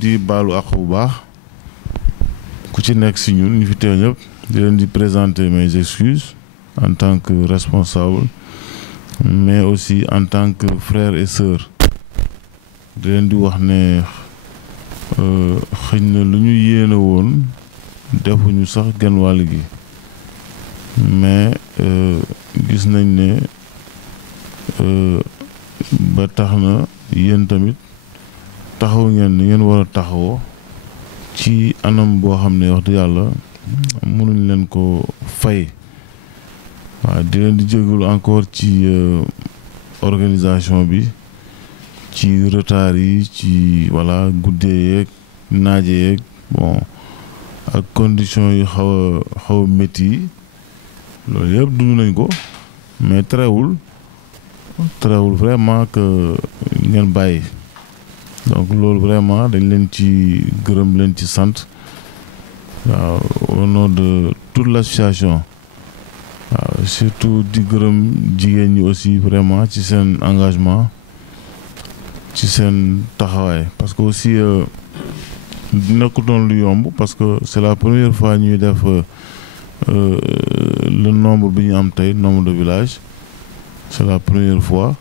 di baalu àq bu baax ku ci nekk si ñun ñu fi teew ñëpp di leen di présenter mes excuses en tant que responsable mais aussi en tant que frère et sœur di leen di wax ne xëy na lu ñu yéene woon defuñu sax genn wàll gi mais gis nañ ne ba tax na yéen tamit taxaw ngeen ni ngeen war a taxawoo ci anam boo xam ne wax dëgg yàlla mënuñ leen ko fay waaw di leen di jégalu encore ci organisation bi ci retard yi ci voilà guddee yeeg naaje yeeg bon ak conditions yu xaw a métti yi loolu yëpp dund nañ ko mais terewul vraiment que ngeen bàyyi donc loolu vraiment dañ leen ci gërëm leen ci sant waaw au nom de toute l'association waaw surtout di gërëm jigéen ñi aussi vraiment ci seen engagement ci seen taxawaay parce que aussi nekkutoon lu yomb parce que c'est la première fois ñuy def le nombre bi ñu am tey nombre de villages c'est la première fois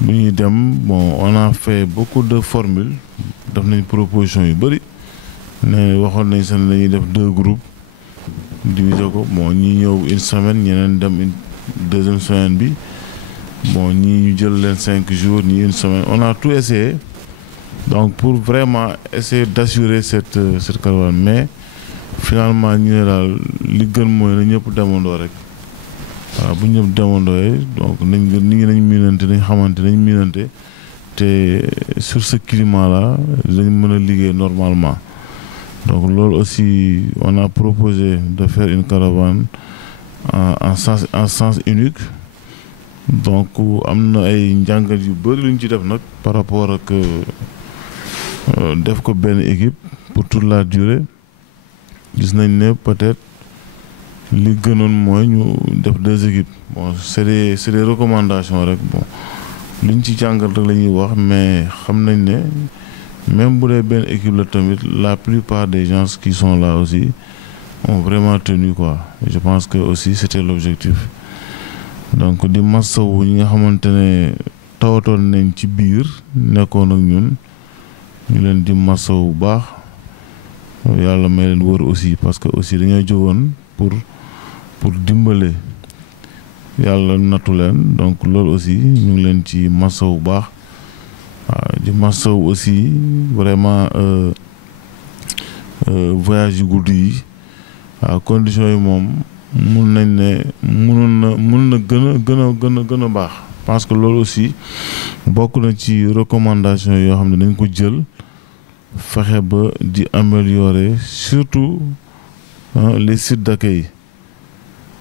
bu ñuy dem bon on a fait beaucoup de formules def nañ proposition yu bëri ne waxoon nañ seen dañuy def 2 groupes diviser ko bon ñii ñëw une semaine ñeneen dem une deuxième semaine bi bon ñii ñu jël leen 5 jours ñii une semaine on a tout essayé donc pour vraiment essayer d'assurer cette caravane mais finalement ñu ne daal li gën mooy na ñëpp demandoo rek waaw bu ñëpp demandooyee donc nañ miinante nañ xamante nañ miinante te sur ce climat là dañ mën a liggéey normalement donc loolu aussi on a proposé de faire une caravane en sens unique donc am na ay njàngat yu bëri lu ñu ci def nag par rapport ak def ko benn équipe pour toute la durée gis nañ ne peut-être li gënoon mooy ñu def 2 équipes bon c'est des recommandations rek bon luñ ci jàngal rek la ñuy wax mais xam nañ ne même bu dee benn équipe la tamit la plupart des gens qui sont là aussi ont vraiment tenu quoi je pense que aussi c'était l'objectif donc di massawu ñi nga xamante ne tawatoon nañ ci biir nekkoon ak ñun ñu leen di massawu bu baax yàlla may leen wër aussi parce que aussi dañoo jógoon pour dimbale yàlla nattu leen donc loolu aussi ñu ngi leen ci massawu bu baax waaw di massawu aussi vraiment voyage yu guddi yi waaw conditions yi moom mun nañ ne mun na gën a baax parce que loolu aussi bokk na ci recommandation yoo xam ne dañ ko jël fexe ba di améliorer surtout les sites d'accueil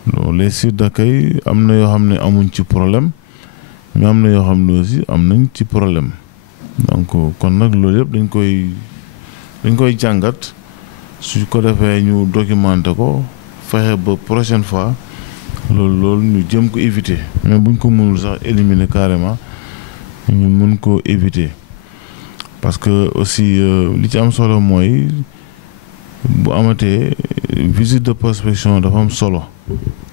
donc les sites d'accueil am na yoo xam ne amuñ ci problème mais am na yoo xam ne aussi am nañ ci problème donc kon nag loolu yëpp dañ koy jàngat su ko defee ñu documenter ko fexe ba prochaine fois loolu ñu jëm ko éviter mais buñ ko mënul sax éliminer carrément ñu mën ko éviter parce que aussi li ci am solo mooy bu amatee visite de prospection dafa am solo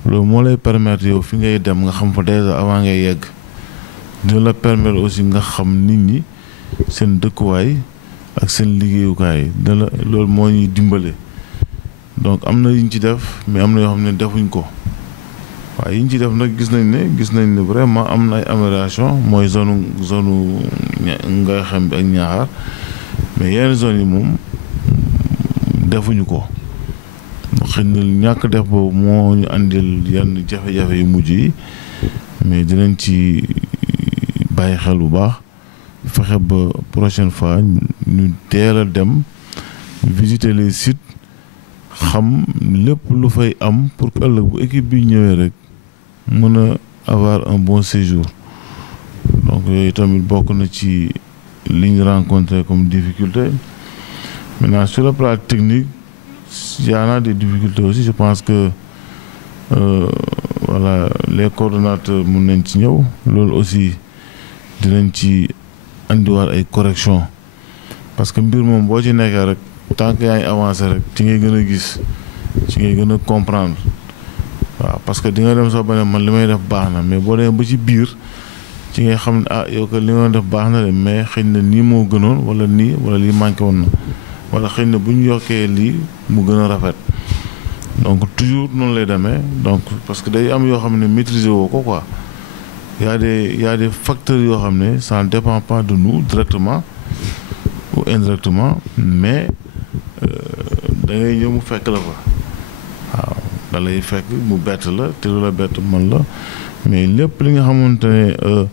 loolu moo lay permettre yow fi ngay dem nga xam fa déjà avant ngay yegg dina la permettre aussi nga xam nit ñi seen dëkkuwaay ak seen liggéeyukaay dina la loolu moo ñuy dimbale donc am na yiñ ci def mais am na yoo xam ne defuñ ko waaye yiñ ci def nag gis nañ ne vraiment am na ay amélioration mooy zone ngay xam bi ak Ñaaxaar mais yeneen zones yi moom defuñu ko xëy na ñàkk def boobu moo ñu andil yenn jafe-jafe yu mujj yi mais dinañ ci bàyyi xel bu baax fexe ba prochaine fois ñu teel a dem visiter les sites xam lépp lu fay am pour que ëllëg bu équipe bi ñëwee rek mën a avoir un bon séjour. Donc yooyu tamit bokk na ci li ñu rencontré comme difficulté. Maintenant sur le plan technique il y en a des difficultés aussi. Je pense que voilà les coordonnateurs mun nañ ci ñëw loolu aussi dinañ ci andiwaat ay corrections parce que mbir moom boo ci nekkee rek tant que yaa ngi avancé rek ci ngay gën a gis ci ngay gën a comprendre waaw parce que di nga dem sax ba ne man li may def baax na mais boo demee ba ci biir ci ngay xam ne ah yow que li nga def baax na de mais xëy na nii moo gënoon wala nii wala lii manqué woon na wala xëy na bu ñu yokkee lii mu gën a rafet donc toujours noonu lay demee donc parce que day am yoo xam ne maîtriser woo ko quoi y a des facteurs yoo xam ne ça ne dépend pas de nous directement ou indirectement mais da ngay ñëw mu fekk la fa waaw da lay fekk mu bett la te lu la bett man la mais lépp li nga xamante ne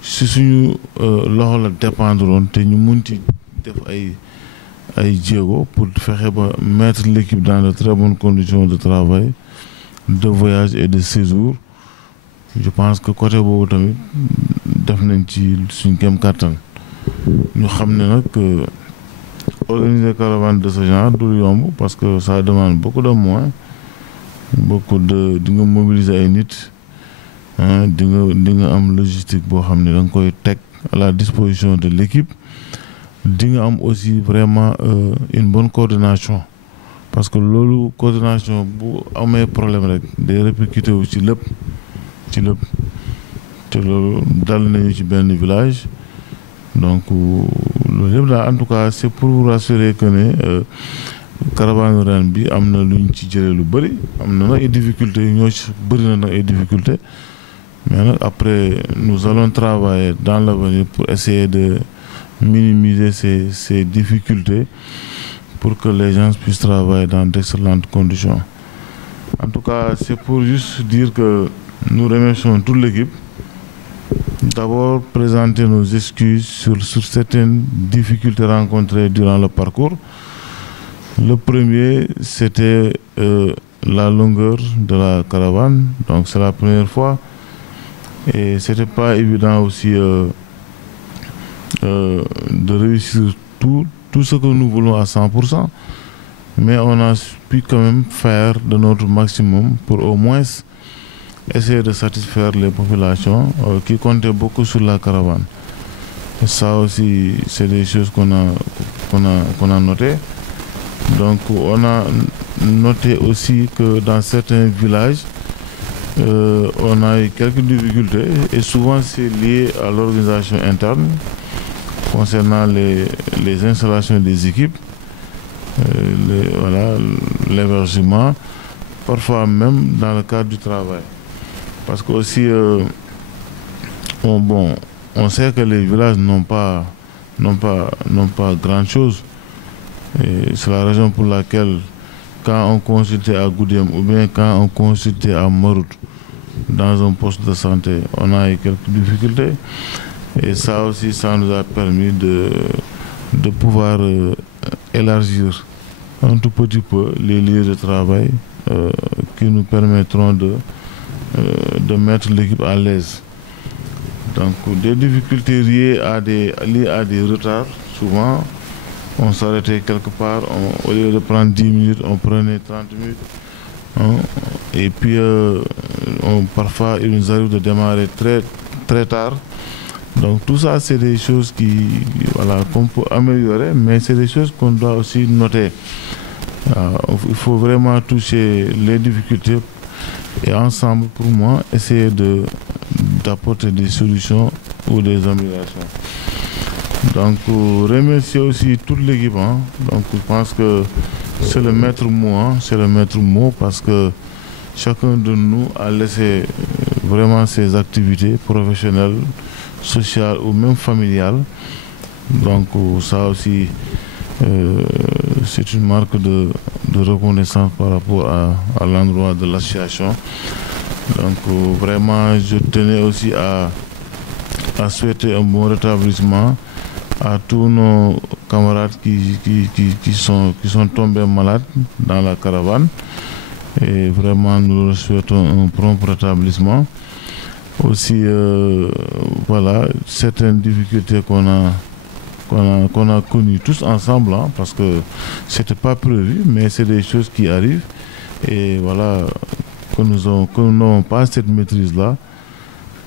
si suñu loxo la dépendre woon te ñu mun ci def ay jéego pour fexe ba mettre l'équipe dans de très bonnes conditions de travail de voyage et de séjour je pense que côté boobu tamit def nañ ci suñ kem kàttan ñu xam ne nag organiser caravane de ce genre du yomb parce que ça demande beaucoup de moyens di nga mobiliser ay nit di nga am logistique boo xam ne da nga koy teg à la disposition de l'équipe di nga am aussi vraiment une bonne coordination parce que loolu coordination bu amee problème rek day répercuté wu ci lépp te loolu dal nañu ci benn village donc loolu yëpp daal en tout cas c'est pour vous rassurer que ne caravane ren bi am na lu ñu ci jëlee lu bëri am na nag ay difficultés ñoo ci bëri na nag ay difficultés mais nag après nous allons travailler dans l'avenir pour essayer de minimiser ces difficultés pour que les gens puissent travailler dans d'excellentes conditions. En tout cas, c'est pour juste dire que nous remercions toute l'équipe. D'abord, présenter nos excuses sur certaines difficultés rencontrées durant le parcours. Le premier, c'était la longueur de la caravane. Donc, c'est la première fois. Et c'était pas évident aussi de réussir tout ce que nous voulons à 100%, mais on a pu quand même faire de notre maximum pour au moins essayer de satisfaire les populations qui comptaient beaucoup sur la caravane. Et ça aussi, c'est des choses qu'on a notées. Donc on a noté aussi que dans certains villages, on a eu quelques difficultés et souvent c'est lié à l'organisation interne concernant les installations des équipes, l'hébergement, parfois même dans le cadre du travail. Parce que aussi, on sait que les villages n'ont pas grand chose. Et c'est la raison pour laquelle quand on consultait à Goudiem ou bien quand on consultait à Marout dans un poste de santé, on a eu quelques difficultés. Et ça aussi, ça nous a permis de pouvoir élargir un tout petit peu les lieux de travail qui nous permettront de mettre l'équipe à l'aise. Donc des difficultés liées à des retards, souvent on s'arrêtait quelque part, au lieu de prendre 10 minutes, on prenait 30 minutes. Et puis parfois il nous arrive de démarrer très, très tard. Donc tout ça, c'est des choses qu'on peut améliorer, mais c'est des choses qu'on doit aussi noter. Il faut vraiment toucher les difficultés et ensemble, pour moi, essayer d'apporter des solutions ou des améliorations. Donc remercier aussi toute l'équipe. Donc je pense que c'est le maître mot, parce que chacun de nous a laissé vraiment ses activités professionnelles, sociales ou même familiales. Donc ça aussi, c'est une marque de reconnaissance par rapport à l'endroit de l'association. Donc vraiment, je tenais aussi à souhaiter un bon rétablissement à tous nos camarades qui sont tombés malades dans la caravane. Et vraiment, nous leur souhaitons un prompt rétablissement. Aussi, voilà, certaines difficultés qu'on a connues tous ensemble, hein, parce que c'était pas prévu, mais c'est des choses qui arrivent. Et voilà, que nous n'avons pas cette maîtrise-là.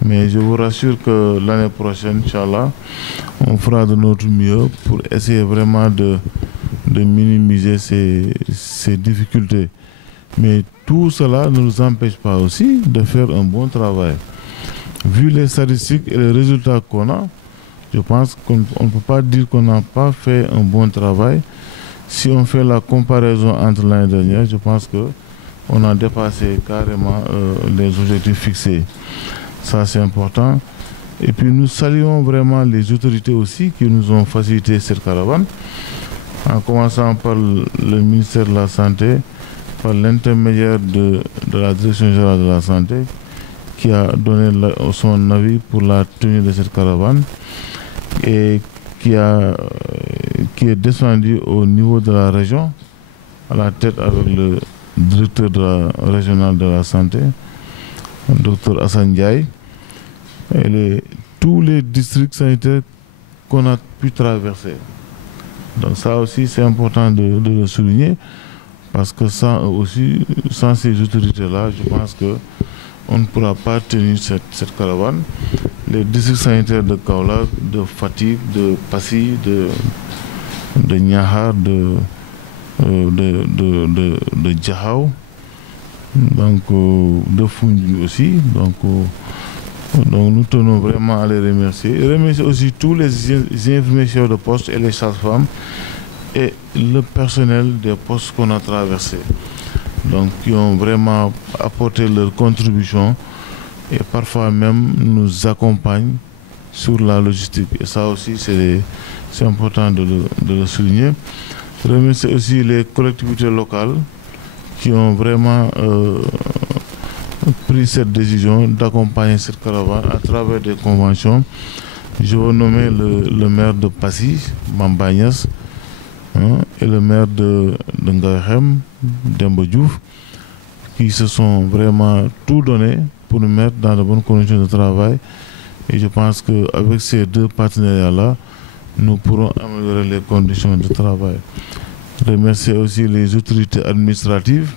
Mais je vous rassure que l'année prochaine, Inch'Allah, on fera de notre mieux pour essayer vraiment de minimiser ces difficultés. Mais tout cela ne nous empêche pas aussi de faire un bon travail. Vu les statistiques et les résultats qu'on a, je pense qu'on ne peut pas dire qu'on n'a pas fait un bon travail. Si on fait la comparaison entre l'année dernière, je pense qu'on a dépassé carrément les objectifs fixés. Ça, c'est important. Et puis, nous saluons vraiment les autorités aussi qui nous ont facilité cette caravane, en commençant par le ministère de la Santé, par l'intermédiaire de la Direction générale de la Santé, qui a donné son avis pour la tenue de cette caravane et qui est descendu au niveau de la région, à la tête avec le directeur régional de la santé, Dr Hassan Ndiaye, et tous les districts sanitaires qu'on a pu traverser. Donc ça aussi, c'est important de le souligner, parce que sans ces autorités-là, je pense qu'on ne pourra pas tenir cette caravane. Les districts sanitaires de Kaolack, de Fatick, de Passy, de Niakhar, de Diakhao, donc de Foundiougne aussi. Donc nous tenons vraiment à les remercier. Et remercier aussi tous les infirmiers chefs de poste et les sages-femmes et le personnel des postes qu'on a traversés. Donc qui ont vraiment apporté leur contribution et parfois même nous accompagnent sur la logistique. Et ça aussi, c'est important de le souligner. Je remercie aussi les collectivités locales qui ont vraiment pris cette décision d'accompagner cette caravane à travers des conventions. Je veux nommer le maire de Passy, Mamba Niasse, et le maire de Ngahem, Demba Diouf, qui se sont vraiment tout donné pour nous mettre dans de bonnes conditions de travail. Et je pense qu'avec ces deux partenariats-là, nous pourrons améliorer les conditions de travail. Je remercie aussi les autorités administratives,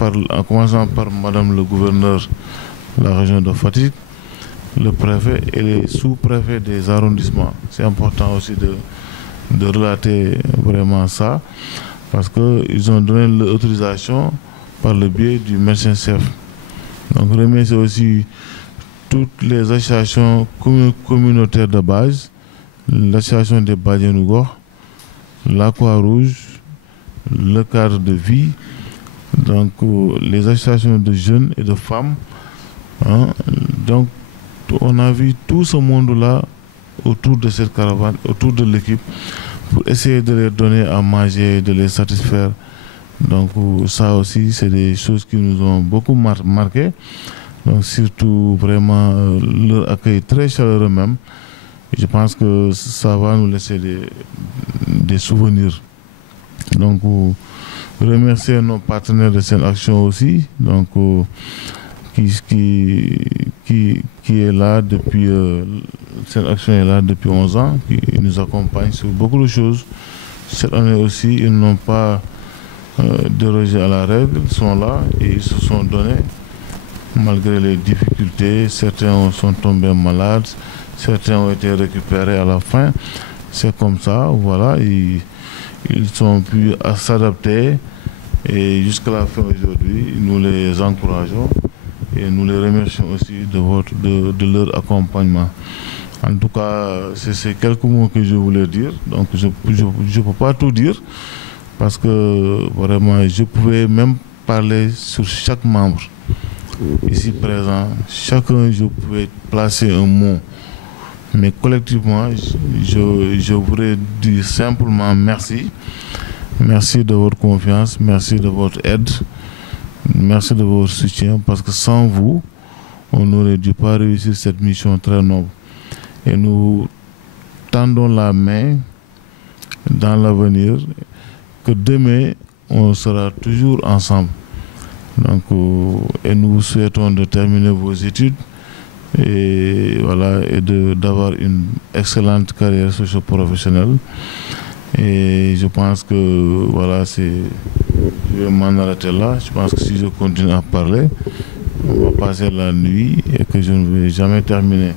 en commençant par Madame le gouverneur de la région de Fatick, le préfet et les sous-préfets des arrondissements. C'est important aussi de relater vraiment ça, parce qu'ils ont donné l'autorisation par le biais du médecin-chef. Donc, je remercie aussi toutes les associations communautaires de base, l'association des Badianougor, la Croix-Rouge, le cadre de vie, donc les associations de jeunes et de femmes. Donc, on a vu tout ce monde-là autour de cette caravane, autour de l'équipe, pour essayer de leur donner à manger, de les satisfaire. Donc ça aussi, c'est des choses qui nous ont beaucoup marqué. Donc surtout vraiment leur accueil très chaleureux même. Et je pense que ça va nous laisser des souvenirs. Donc remercier nos partenaires de cette action aussi, donc qui est là depuis cette action est là depuis 11 ans, qui nous accompagne sur beaucoup de choses. Cette année aussi, ils n'ont pas dérogé à la règle, ils sont là et ils se sont donnés malgré les difficultés. Certains sont tombés malades, certains ont été récupérés à la fin. C'est comme ça, voilà, ils sont pu s'adapter et jusqu'à la fin aujourd'hui, nous les encourageons et nous les remercions aussi de leur accompagnement. En tout cas, c'est ces quelques mots que je voulais dire. Donc je ne peux pas tout dire, parce que vraiment je pouvais même parler sur chaque membre ici présent. Chacun, je pouvais placer un mot. Mais collectivement, je voudrais dire simplement merci. Merci de votre confiance, merci de votre aide, merci de votre soutien, parce que sans vous, on n'aurait dû pas réussir cette mission très noble. Et nous tendons la main dans l'avenir, que demain, on sera toujours ensemble. Donc, et nous vous souhaitons de terminer vos études et voilà, et d'avoir une excellente carrière socio-professionnelle. Et je pense que voilà, je vais m'en arrêter là. Je pense que si je continue à parler, on va passer la nuit et que je ne vais jamais terminer.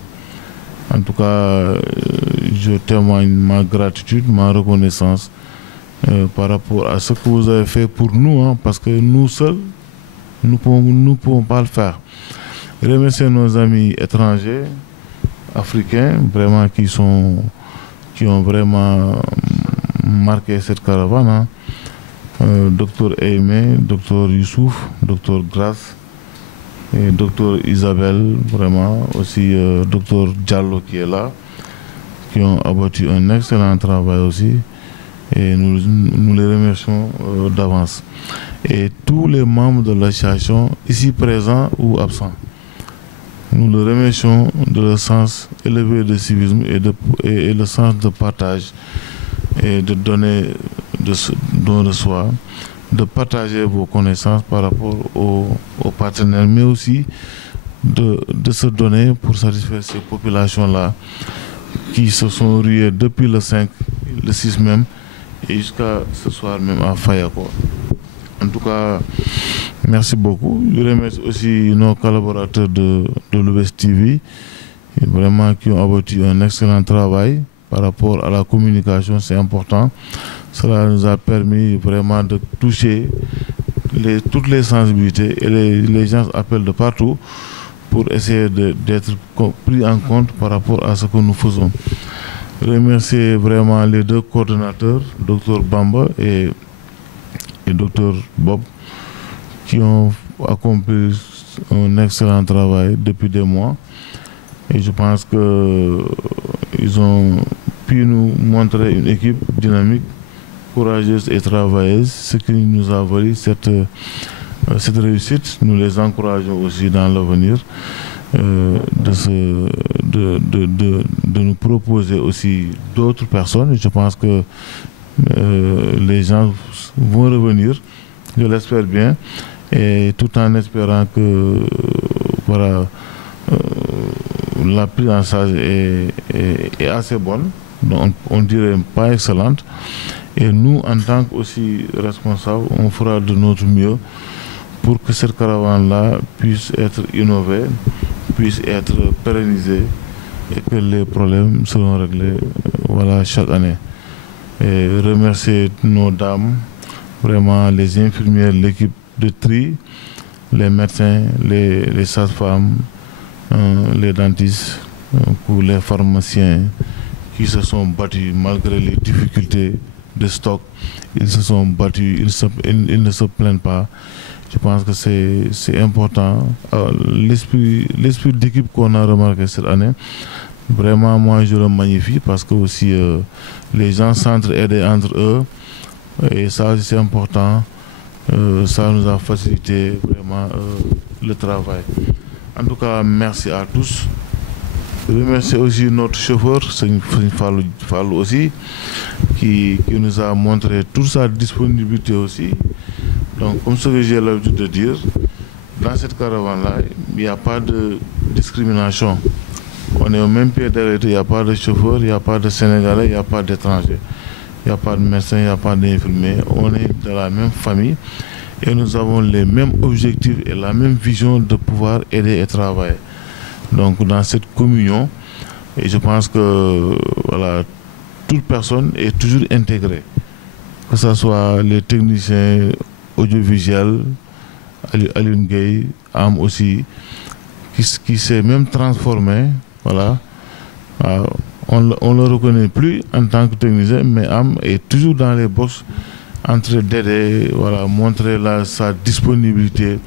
En tout cas, je témoigne ma gratitude, ma reconnaissance par rapport à ce que vous avez fait pour nous, hein, parce que nous seuls, nous pouvons pas le faire. Remercier nos amis étrangers, africains, vraiment qui ont vraiment marqué cette caravane. Hein. Docteur Aimé, docteur Youssouf, docteur Grasse, et docteur Isabelle, vraiment, aussi docteur Diallo qui est là, qui ont abattu un excellent travail aussi. Et nous les remercions d'avance. Et tous les membres de l'association, ici présents ou absents, nous le remercions de leur sens élevé de civisme et le sens de partage et de donner de don de soi, de partager vos connaissances par rapport aux partenaires, mais aussi de se donner pour satisfaire ces populations-là qui se sont ruées depuis le 5, le 6 même, et jusqu'à ce soir même à Fayako. En tout cas, merci beaucoup. Je remercie aussi nos collaborateurs de l'Ouest TV, vraiment qui ont abattu un excellent travail par rapport à la communication, c'est important. Cela nous a permis vraiment de toucher toutes les sensibilités et les gens appellent de partout pour essayer d'être pris en compte par rapport à ce que nous faisons. Remercier vraiment les deux coordonnateurs, Dr Bamba et Dr Bob, qui ont accompli un excellent travail depuis des mois. Et je pense qu'ils ont pu nous montrer une équipe dynamique, courageuse et travailleuse, ce qui nous a valu cette réussite. Nous les encourageons aussi dans l'avenir de nous proposer aussi d'autres personnes. Je pense que les gens vont revenir, je l'espère bien, et tout en espérant que voilà, la prise en charge est assez bonne, donc on dirait pas excellente. Et nous, en tant qu'aussi responsables, on fera de notre mieux pour que cette caravane-là puisse être innovée, puisse être pérennisée et que les problèmes seront réglés voilà, chaque année. Et remercier nos dames, vraiment les infirmières, l'équipe de tri, les médecins, les sages-femmes, les dentistes, pour les pharmaciens qui se sont battus malgré les difficultés de stock. Ils se sont battus, ils ne se plaignent pas. Je pense que c'est important. L'esprit d'équipe qu'on a remarqué cette année, vraiment moi je le magnifie parce que aussi les gens s'entraident entre eux et ça c'est important. Ça nous a facilité vraiment le travail. En tout cas, merci à tous. Je remercie aussi notre chauffeur, c'est Fallou aussi, qui nous a montré toute sa disponibilité aussi. Donc, comme ce que j'ai l'habitude de dire, dans cette caravane-là, il n'y a pas de discrimination. On est au même pied d'arrêt, il n'y a pas de chauffeur, il n'y a pas de Sénégalais, il n'y a pas d'étrangers. Il n'y a pas de médecin, il n'y a pas d'infirmier. On est de la même famille et nous avons les mêmes objectifs et la même vision de pouvoir aider et travailler. Donc dans cette communion, et je pense que voilà, toute personne est toujours intégrée. Que ce soit les techniciens audiovisuels, Alioune Gueye, Am aussi, qui s'est même transformé. Voilà. On ne le reconnaît plus en tant que technicien, mais Am est toujours dans les box en train d'aider, voilà, montrer sa disponibilité.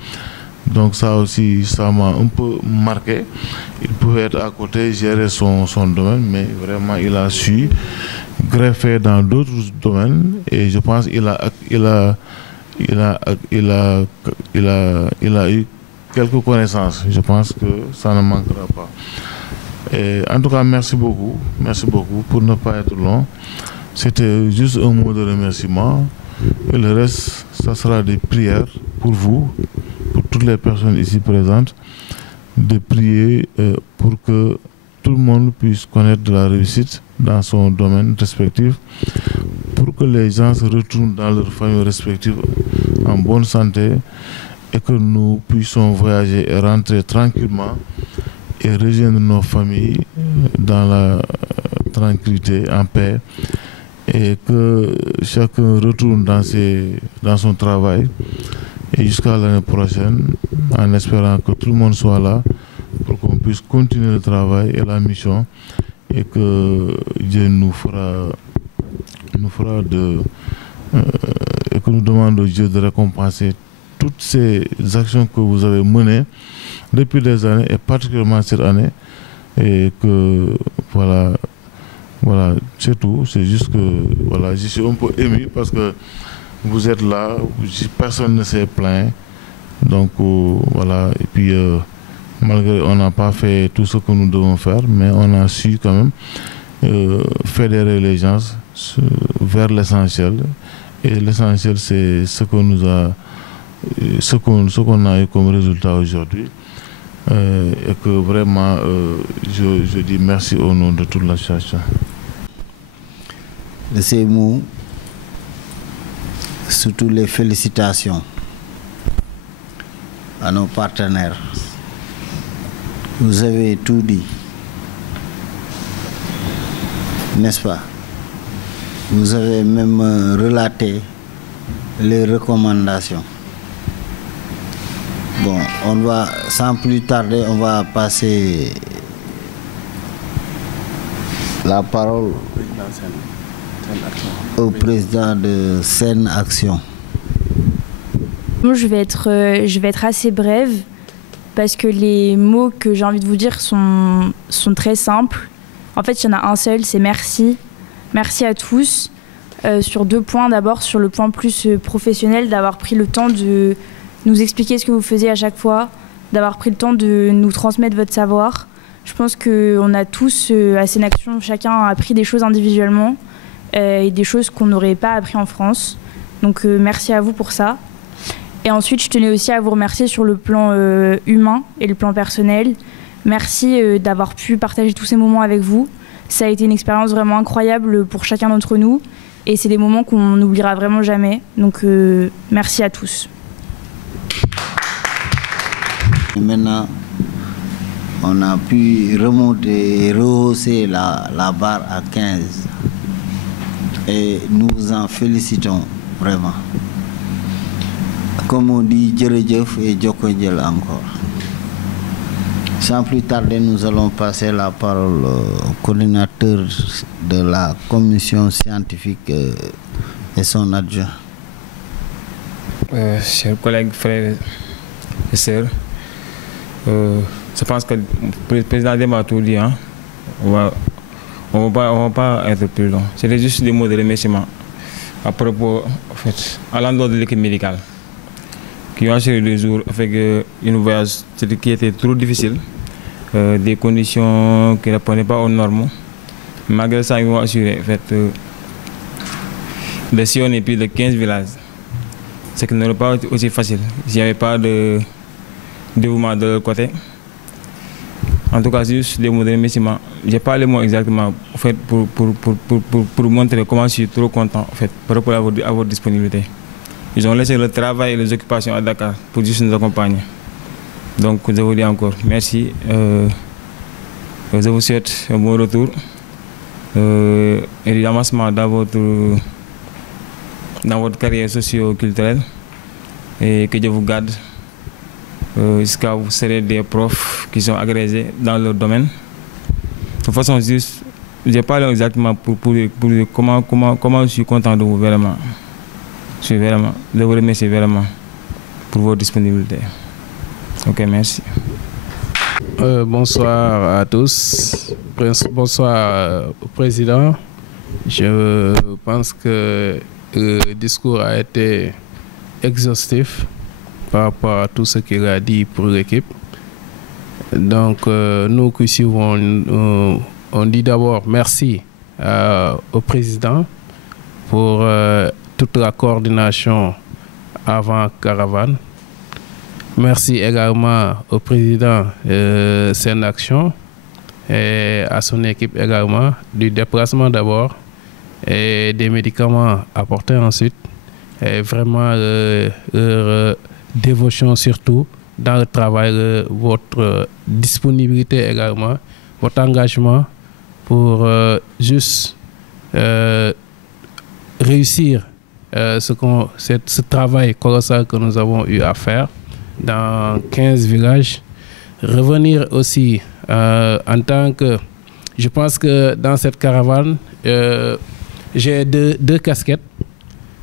Donc ça aussi, ça m'a un peu marqué. Il pouvait être à côté, gérer son domaine, mais vraiment il a su greffer dans d'autres domaines et je pense qu'il a eu quelques connaissances. Je pense que ça ne manquera pas. Et en tout cas, merci beaucoup pour ne pas être long. C'était juste un mot de remerciement. Et le reste, ça sera des prières pour vous, pour toutes les personnes ici présentes, de prier pour que tout le monde puisse connaître de la réussite dans son domaine respectif, pour que les gens se retournent dans leurs familles respectives en bonne santé et que nous puissions voyager et rentrer tranquillement et rejoindre nos familles dans la tranquillité, en paix, et que chacun retourne dans son travail et jusqu'à l'année prochaine, en espérant que tout le monde soit là pour qu'on puisse continuer le travail et la mission, et que Dieu nous fera et que nous demandons au Dieu de récompenser toutes ces actions que vous avez menées depuis des années, et particulièrement cette année, et que voilà, c'est tout. C'est juste que voilà, je suis un peu ému parce que vous êtes là, personne ne s'est plaint, donc voilà. Et puis malgré on n'a pas fait tout ce que nous devons faire, mais on a su quand même fédérer les gens vers l'essentiel, et l'essentiel c'est ce qu'on a eu comme résultat aujourd'hui, et que vraiment je dis merci au nom de toute l'association. De ces mots, surtout les félicitations à nos partenaires. Vous avez tout dit, n'est-ce pas? Vous avez même relaté les recommandations. Bon, sans plus tarder, on va passer la parole au président de Sen Action. Bon, je vais être assez brève parce que les mots que j'ai envie de vous dire sont très simples. En fait, il y en a un seul, c'est merci. Merci à tous. Sur deux points. D'abord, sur le point plus professionnel, d'avoir pris le temps de nous expliquer ce que vous faisiez à chaque fois, d'avoir pris le temps de nous transmettre votre savoir. Je pense qu'on a tous, à Sen Action, chacun a appris des choses individuellement et des choses qu'on n'aurait pas appris en France. Donc merci à vous pour ça. Et ensuite, je tenais aussi à vous remercier sur le plan humain et le plan personnel. Merci d'avoir pu partager tous ces moments avec vous. Ça a été une expérience vraiment incroyable pour chacun d'entre nous. Et c'est des moments qu'on n'oubliera vraiment jamais. Donc merci à tous. Maintenant, on a pu remonter, rehausser la barre à 15. Et nous vous en félicitons vraiment. Comme on dit, Djeredjef et Djokodjel encore. Sans plus tarder, nous allons passer la parole au coordinateur de la commission scientifique et son adjoint. Chers collègues, frères et sœurs, je pense que le président Demba a tout dit. Hein? On va pas être plus long. C'était juste des mots de remerciement à propos, en fait, à l'endroit de l'équipe médicale qui ont assuré les jours avec une voyage qui était trop difficile, des conditions qui ne répondaient pas aux normes. Malgré ça, ils ont assuré en fait, de sillonner plus de 15 villages. Ce qui n'aurait pas été aussi facile s'il n'y avait pas de dévouement de leur côté. En tout cas, c'est juste des mots de remerciement. Je n'ai pas les mots exactement en fait, pour montrer comment je suis trop content en fait, par rapport à votre disponibilité. Ils ont laissé le travail et les occupations à Dakar pour juste nous accompagner. Donc, je vous dis encore merci. Je vous souhaite un bon retour et du avancement dans votre carrière socio-culturelle, et que Dieu vous garde jusqu'à vous serez des profs qui sont agrégés dans leur domaine. De toute façon, juste, je n'ai pas exactement pour comment je suis content de vous vraiment. Je vous remercie vraiment pour votre disponibilité. Ok, merci. Bonsoir à tous. Bonsoir au président. Je pense que le discours a été exhaustif par rapport à tout ce qu'il a dit pour l'équipe. Donc, nous qui suivons, on dit d'abord merci au président pour toute la coordination avant caravane. Merci également au président Sen Action et à son équipe également du déplacement d'abord et des médicaments apportés ensuite. Et vraiment leur dévotion surtout dans le travail, votre disponibilité également, votre engagement pour juste réussir ce travail colossal que nous avons eu à faire dans 15 villages. Revenir aussi en tant que... Je pense que dans cette caravane, j'ai deux casquettes.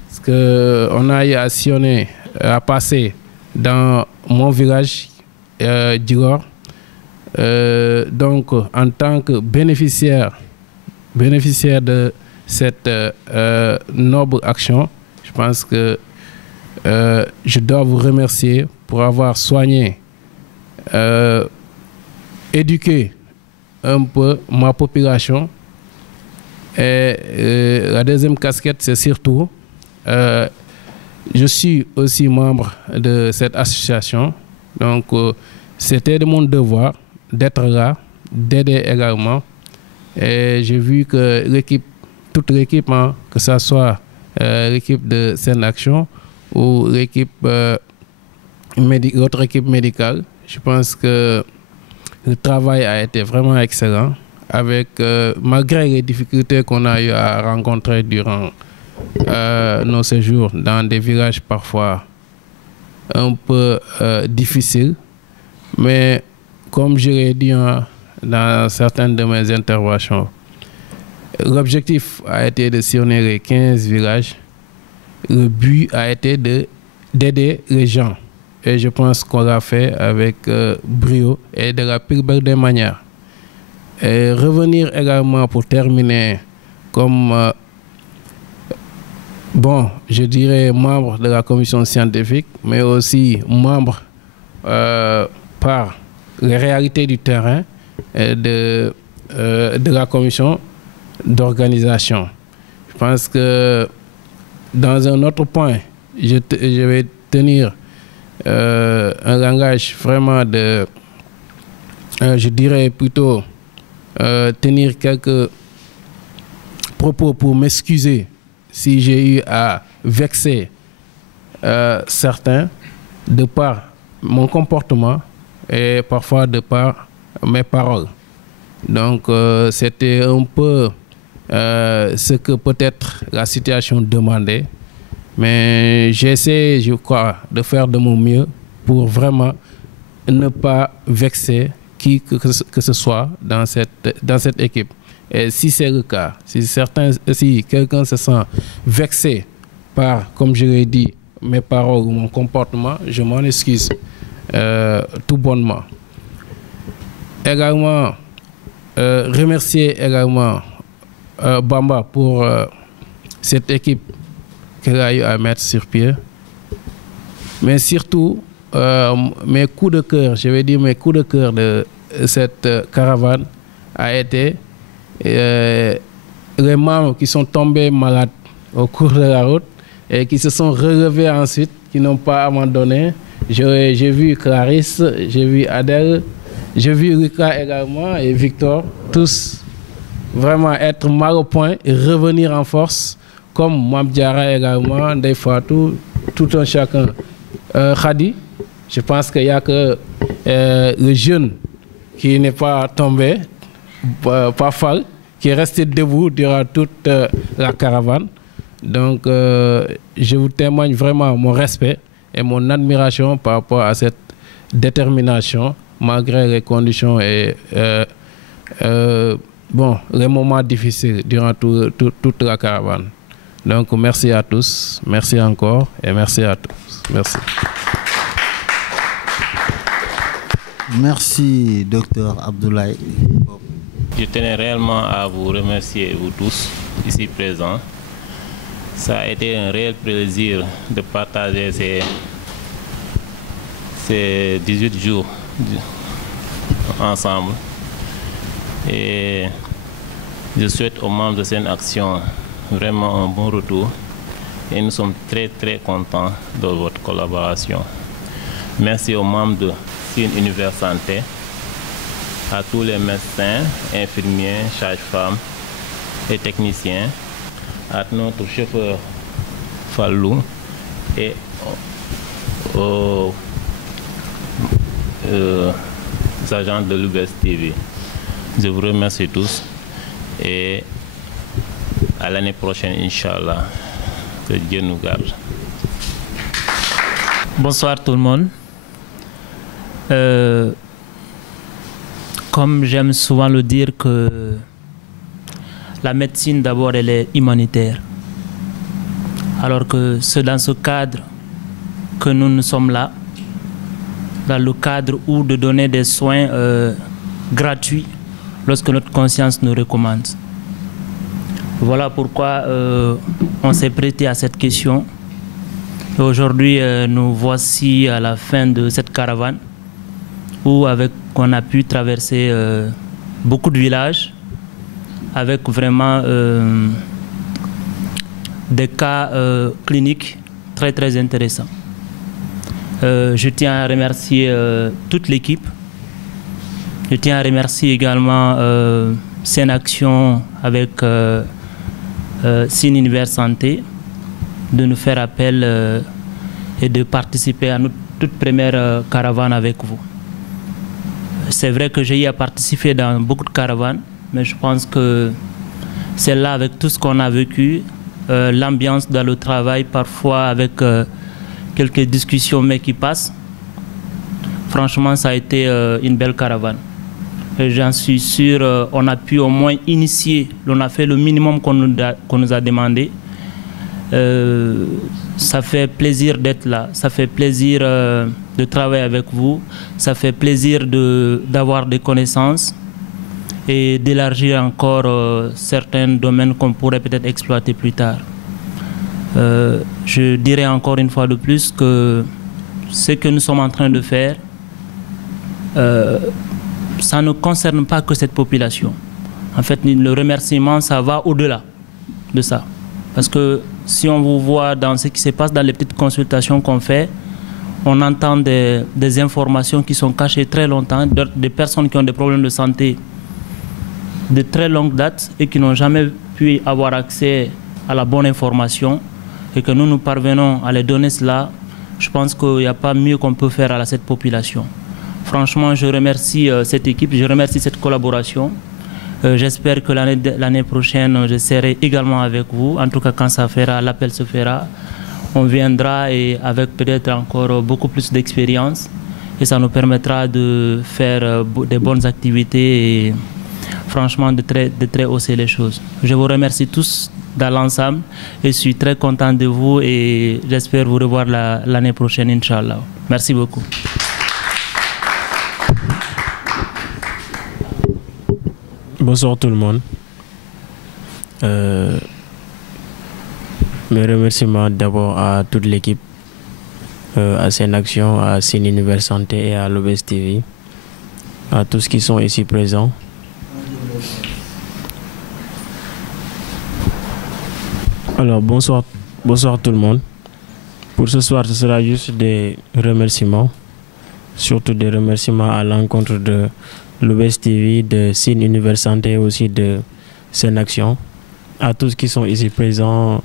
Parce qu'on a eu à sillonner, à passer dans mon village d'Igor. Donc, en tant que bénéficiaire de cette noble action, je pense que je dois vous remercier pour avoir soigné, éduqué un peu ma population. Et la deuxième casquette, c'est surtout, je suis aussi membre de cette association. Donc, c'était de mon devoir d'être là, d'aider également. Et j'ai vu que l'équipe, toute l'équipe, hein, que ce soit l'équipe de Sen Action ou l'équipe, l'autre équipe médicale, je pense que le travail a été vraiment excellent, avec, malgré les difficultés qu'on a eu à rencontrer durant nos séjours dans des villages parfois un peu difficiles. Mais comme je l'ai dit dans certaines de mes interventions, l'objectif a été de sillonner les 15 villages. Le but a été d'aider les gens. Et je pense qu'on l'a fait avec brio et de la plus belle des manières. Et revenir également pour terminer comme, bon, je dirais membre de la commission scientifique, mais aussi membre par les réalités du terrain et de la commission d'organisation. Je pense que dans un autre point, je vais tenir un langage vraiment de, je dirais plutôt, tenir quelques propos pour m'excuser si j'ai eu à vexer certains de par mon comportement et parfois de par mes paroles. Donc c'était un peu ce que peut-être la situation demandait. Mais j'essaie, je crois, de faire de mon mieux pour vraiment ne pas vexer qui que ce soit dans cette équipe. Et si c'est le cas, si quelqu'un se sent vexé par, comme je l'ai dit, mes paroles ou mon comportement, je m'en excuse tout bonnement. Également, remercier également Bamba pour cette équipe qu'elle a eu à mettre sur pied. Mais surtout, mes coups de cœur, je vais dire mes coups de cœur de cette caravane a été les membres qui sont tombés malades au cours de la route et qui se sont relevés ensuite, qui n'ont pas abandonné. J'ai vu Clarisse, j'ai vu Adèle, j'ai vu Lucas également et Victor, tous vraiment être mal au point et revenir en force, comme Mabdiara également, Ndeye Fatou, tout un chacun. Khadi, je pense qu'il n'y a que le jeune qui n'est pas tombé, pas fall, qui est resté debout durant toute la caravane. Donc, je vous témoigne vraiment mon respect et mon admiration par rapport à cette détermination, malgré les conditions et bon, les moments difficiles durant toute la caravane. Donc, merci à tous, merci encore et merci à tous. Merci. Merci, Dr Abdoulaye. Je tenais réellement à vous remercier, vous tous, ici présents. Ça a été un réel plaisir de partager ces 18 jours ensemble. Et je souhaite aux membres de cette action vraiment un bon retour. Et nous sommes très très contents de votre collaboration. Merci aux membres de Sine Univers Santé, à tous les médecins, infirmiers, sages-femmes et techniciens, à notre chauffeur Fallou et aux agents de l'UBS TV. Je vous remercie tous et à l'année prochaine, Inch'Allah. Que Dieu nous garde. Bonsoir tout le monde. Comme j'aime souvent le dire, que la médecine d'abord elle est humanitaire. Alors que c'est dans ce cadre que nous sommes là, dans le cadre où de donner des soins gratuits lorsque notre conscience nous recommande. Voilà pourquoi on s'est prêté à cette question. Aujourd'hui, nous voici à la fin de cette caravane où on a pu traverser beaucoup de villages avec vraiment des cas cliniques très très intéressants. Je tiens à remercier toute l'équipe. Je tiens à remercier également Senaction avec Sine Univers Santé de nous faire appel et de participer à notre toute première caravane avec vous. C'est vrai que j'ai eu à participer dans beaucoup de caravanes, mais je pense que celle-là, avec tout ce qu'on a vécu, l'ambiance dans le travail, parfois avec quelques discussions mais qui passent, franchement ça a été une belle caravane. J'en suis sûr, on a pu au moins initier, on a fait le minimum qu'on nous a demandé. Ça fait plaisir d'être là, ça fait plaisir de travailler avec vous, ça fait plaisir d'avoir des connaissances et d'élargir encore certains domaines qu'on pourrait peut-être exploiter plus tard. Je dirais encore une fois de plus que ce que nous sommes en train de faire, ça ne concerne pas que cette population. En fait, le remerciement, ça va au-delà de ça. Parce que si on vous voit dans ce qui se passe dans les petites consultations qu'on fait, on entend des informations qui sont cachées très longtemps, des personnes qui ont des problèmes de santé de très longue date et qui n'ont jamais pu avoir accès à la bonne information et que nous parvenons à les donner cela. Je pense qu'il n'y a pas mieux qu'on peut faire à cette population. Franchement, je remercie cette équipe, je remercie cette collaboration. J'espère que l'année prochaine, je serai également avec vous. En tout cas, quand ça fera, l'appel se fera, on viendra et avec peut-être encore beaucoup plus d'expérience. Et ça nous permettra de faire des bonnes activités et franchement de très hausser les choses. Je vous remercie tous dans l'ensemble et je suis très content de vous et j'espère vous revoir l'année prochaine, Inch'Allah. Merci beaucoup. Bonsoir tout le monde. Mes remerciements d'abord à toute l'équipe, à Senaction, à Sine Univers Santé et à l'UBS TV, à tous qui sont ici présents. Alors bonsoir tout le monde. Pour ce soir, ce sera juste des remerciements, surtout des remerciements à l'encontre de l'UBS TV, de Sine Univers Santé et aussi de Senaction, à tous qui sont ici présents,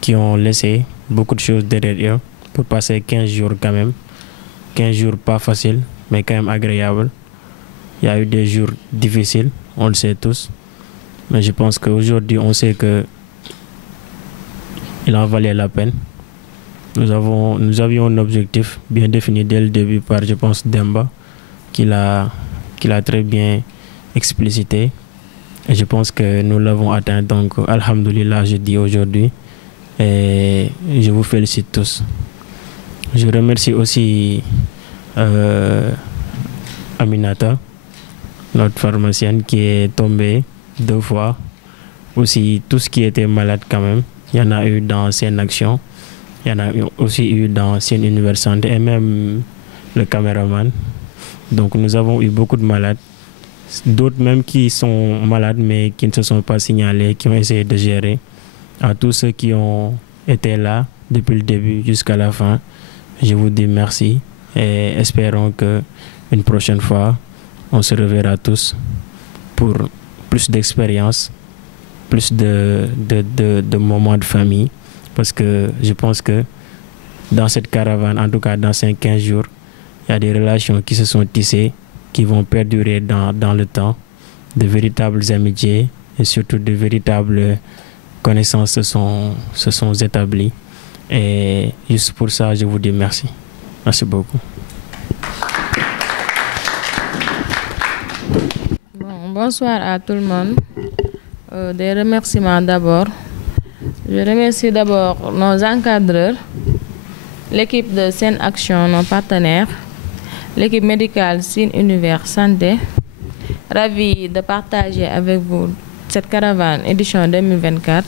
qui ont laissé beaucoup de choses derrière eux pour passer 15 jours quand même. 15 jours pas faciles, mais quand même agréables. Il y a eu des jours difficiles, on le sait tous. Mais je pense qu'aujourd'hui, on sait que il en valait la peine. Nous avions un objectif bien défini dès le début par, je pense, Demba, qu'il a très bien explicité. Et je pense que nous l'avons atteint. Donc, alhamdoulilah, je dis aujourd'hui. Et je vous félicite tous. Je remercie aussi Aminata, notre pharmacienne qui est tombée 2 fois. Aussi, tous qui étaient malades quand même. Il y en a eu dans Senaction. Il y en a aussi eu dans Sine Univers Santé et même le caméraman. Donc nous avons eu beaucoup de malades, d'autres même qui sont malades mais qui ne se sont pas signalés, qui ont essayé de gérer. À tous ceux qui ont été là depuis le début jusqu'à la fin, je vous dis merci et espérons qu'une prochaine fois, on se reverra tous pour plus d'expérience, plus de moments de famille, parce que je pense que dans cette caravane, en tout cas dans ces 15 jours, il y a des relations qui se sont tissées, qui vont perdurer dans le temps, de véritables amitiés et surtout de véritables connaissances se sont établies. Et juste pour ça, je vous dis merci. Merci beaucoup. Bonsoir à tout le monde. Des remerciements d'abord. Je remercie d'abord nos encadreurs, l'équipe de Sen Action, nos partenaires, l'équipe médicale Sin Univers Santé. Ravi de partager avec vous cette caravane édition 2024.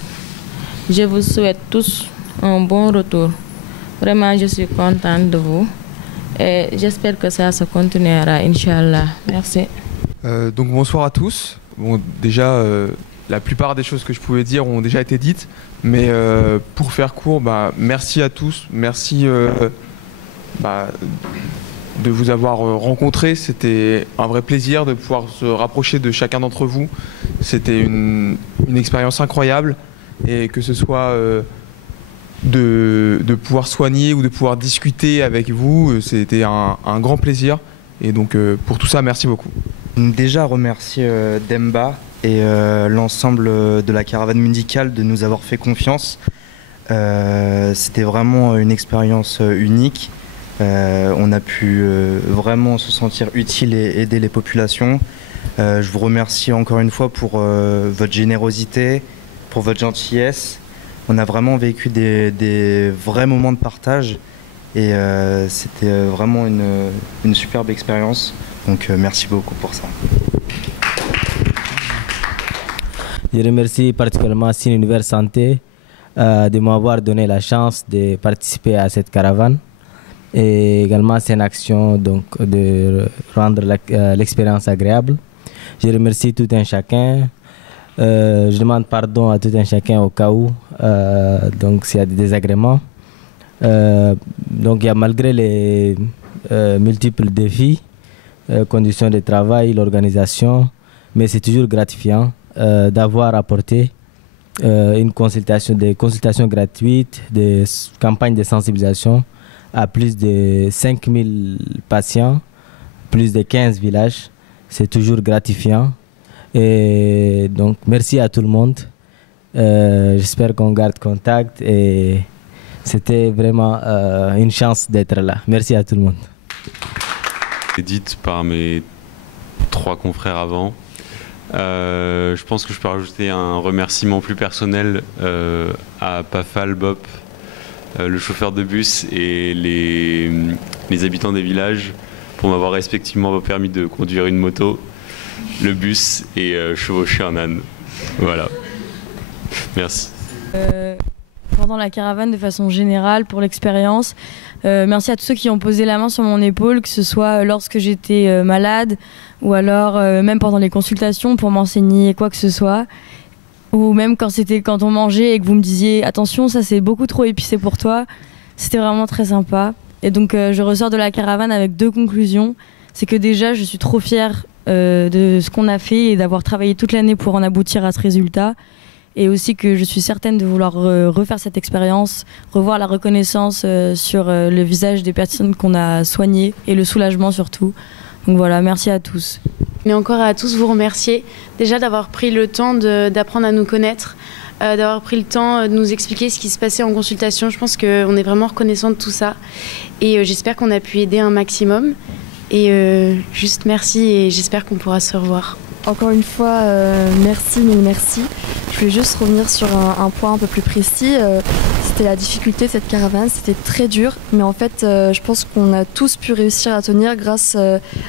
Je vous souhaite tous un bon retour. Vraiment, je suis contente de vous et j'espère que ça se continuera, Inch'Allah. Merci. Donc bonsoir à tous. Bon, déjà, la plupart des choses que je pouvais dire ont déjà été dites, mais pour faire court, merci à tous. Merci de vous avoir rencontrés. C'était un vrai plaisir de pouvoir se rapprocher de chacun d'entre vous. C'était une expérience incroyable, et que ce soit de pouvoir soigner ou de pouvoir discuter avec vous, c'était un grand plaisir. Et donc pour tout ça, merci beaucoup. Déjà remercier Demba et l'ensemble de la caravane médicale de nous avoir fait confiance. C'était vraiment une expérience unique. On a pu vraiment se sentir utile et aider les populations. Je vous remercie encore une fois pour votre générosité, pour votre gentillesse. On a vraiment vécu des vrais moments de partage et c'était vraiment une superbe expérience. Donc merci beaucoup pour ça. Je remercie particulièrement Sin Univers Santé de m'avoir donné la chance de participer à cette caravane, et également Sen Action, donc de rendre l'expérience agréable. Je remercie tout un chacun. Je demande pardon à tout un chacun au cas où donc s'il y a des désagréments. Donc il y a, malgré les multiples défis, conditions de travail, l'organisation, mais c'est toujours gratifiant d'avoir apporté des consultations gratuites, des campagnes de sensibilisation à plus de 5000 patients, plus de 15 villages. C'est toujours gratifiant. Et donc merci à tout le monde. J'espère qu'on garde contact et c'était vraiment une chance d'être là. Merci à tout le monde. Dite par mes 3 confrères avant. Je pense que je peux rajouter un remerciement plus personnel à Pafal, Bob, le chauffeur de bus et les habitants des villages pour m'avoir respectivement permis de conduire une moto, le bus et chevaucher un âne. Voilà. Merci. Pendant la caravane, de façon générale, pour l'expérience, merci à tous ceux qui ont posé la main sur mon épaule, que ce soit lorsque j'étais malade ou alors même pendant les consultations pour m'enseigner quoi que ce soit, ou même quand on mangeait et que vous me disiez attention, ça c'est beaucoup trop épicé pour toi. C'était vraiment très sympa. Et donc je ressors de la caravane avec 2 conclusions. C'est que déjà je suis trop fière de ce qu'on a fait et d'avoir travaillé toute l'année pour en aboutir à ce résultat. Et aussi que je suis certaine de vouloir refaire cette expérience, revoir la reconnaissance sur le visage des personnes qu'on a soignées et le soulagement surtout. Donc voilà, merci à tous. Mais encore à tous vous remercier déjà d'avoir pris le temps d'apprendre à nous connaître, d'avoir pris le temps de nous expliquer ce qui se passait en consultation. Je pense qu'on est vraiment reconnaissant de tout ça et j'espère qu'on a pu aider un maximum. Et juste merci et j'espère qu'on pourra se revoir. Encore une fois, merci, mais merci. Je voulais juste revenir sur un point un peu plus précis. C'était c'était la difficulté de cette caravane, c'était très dur, mais en fait je pense qu'on a tous pu réussir à tenir grâce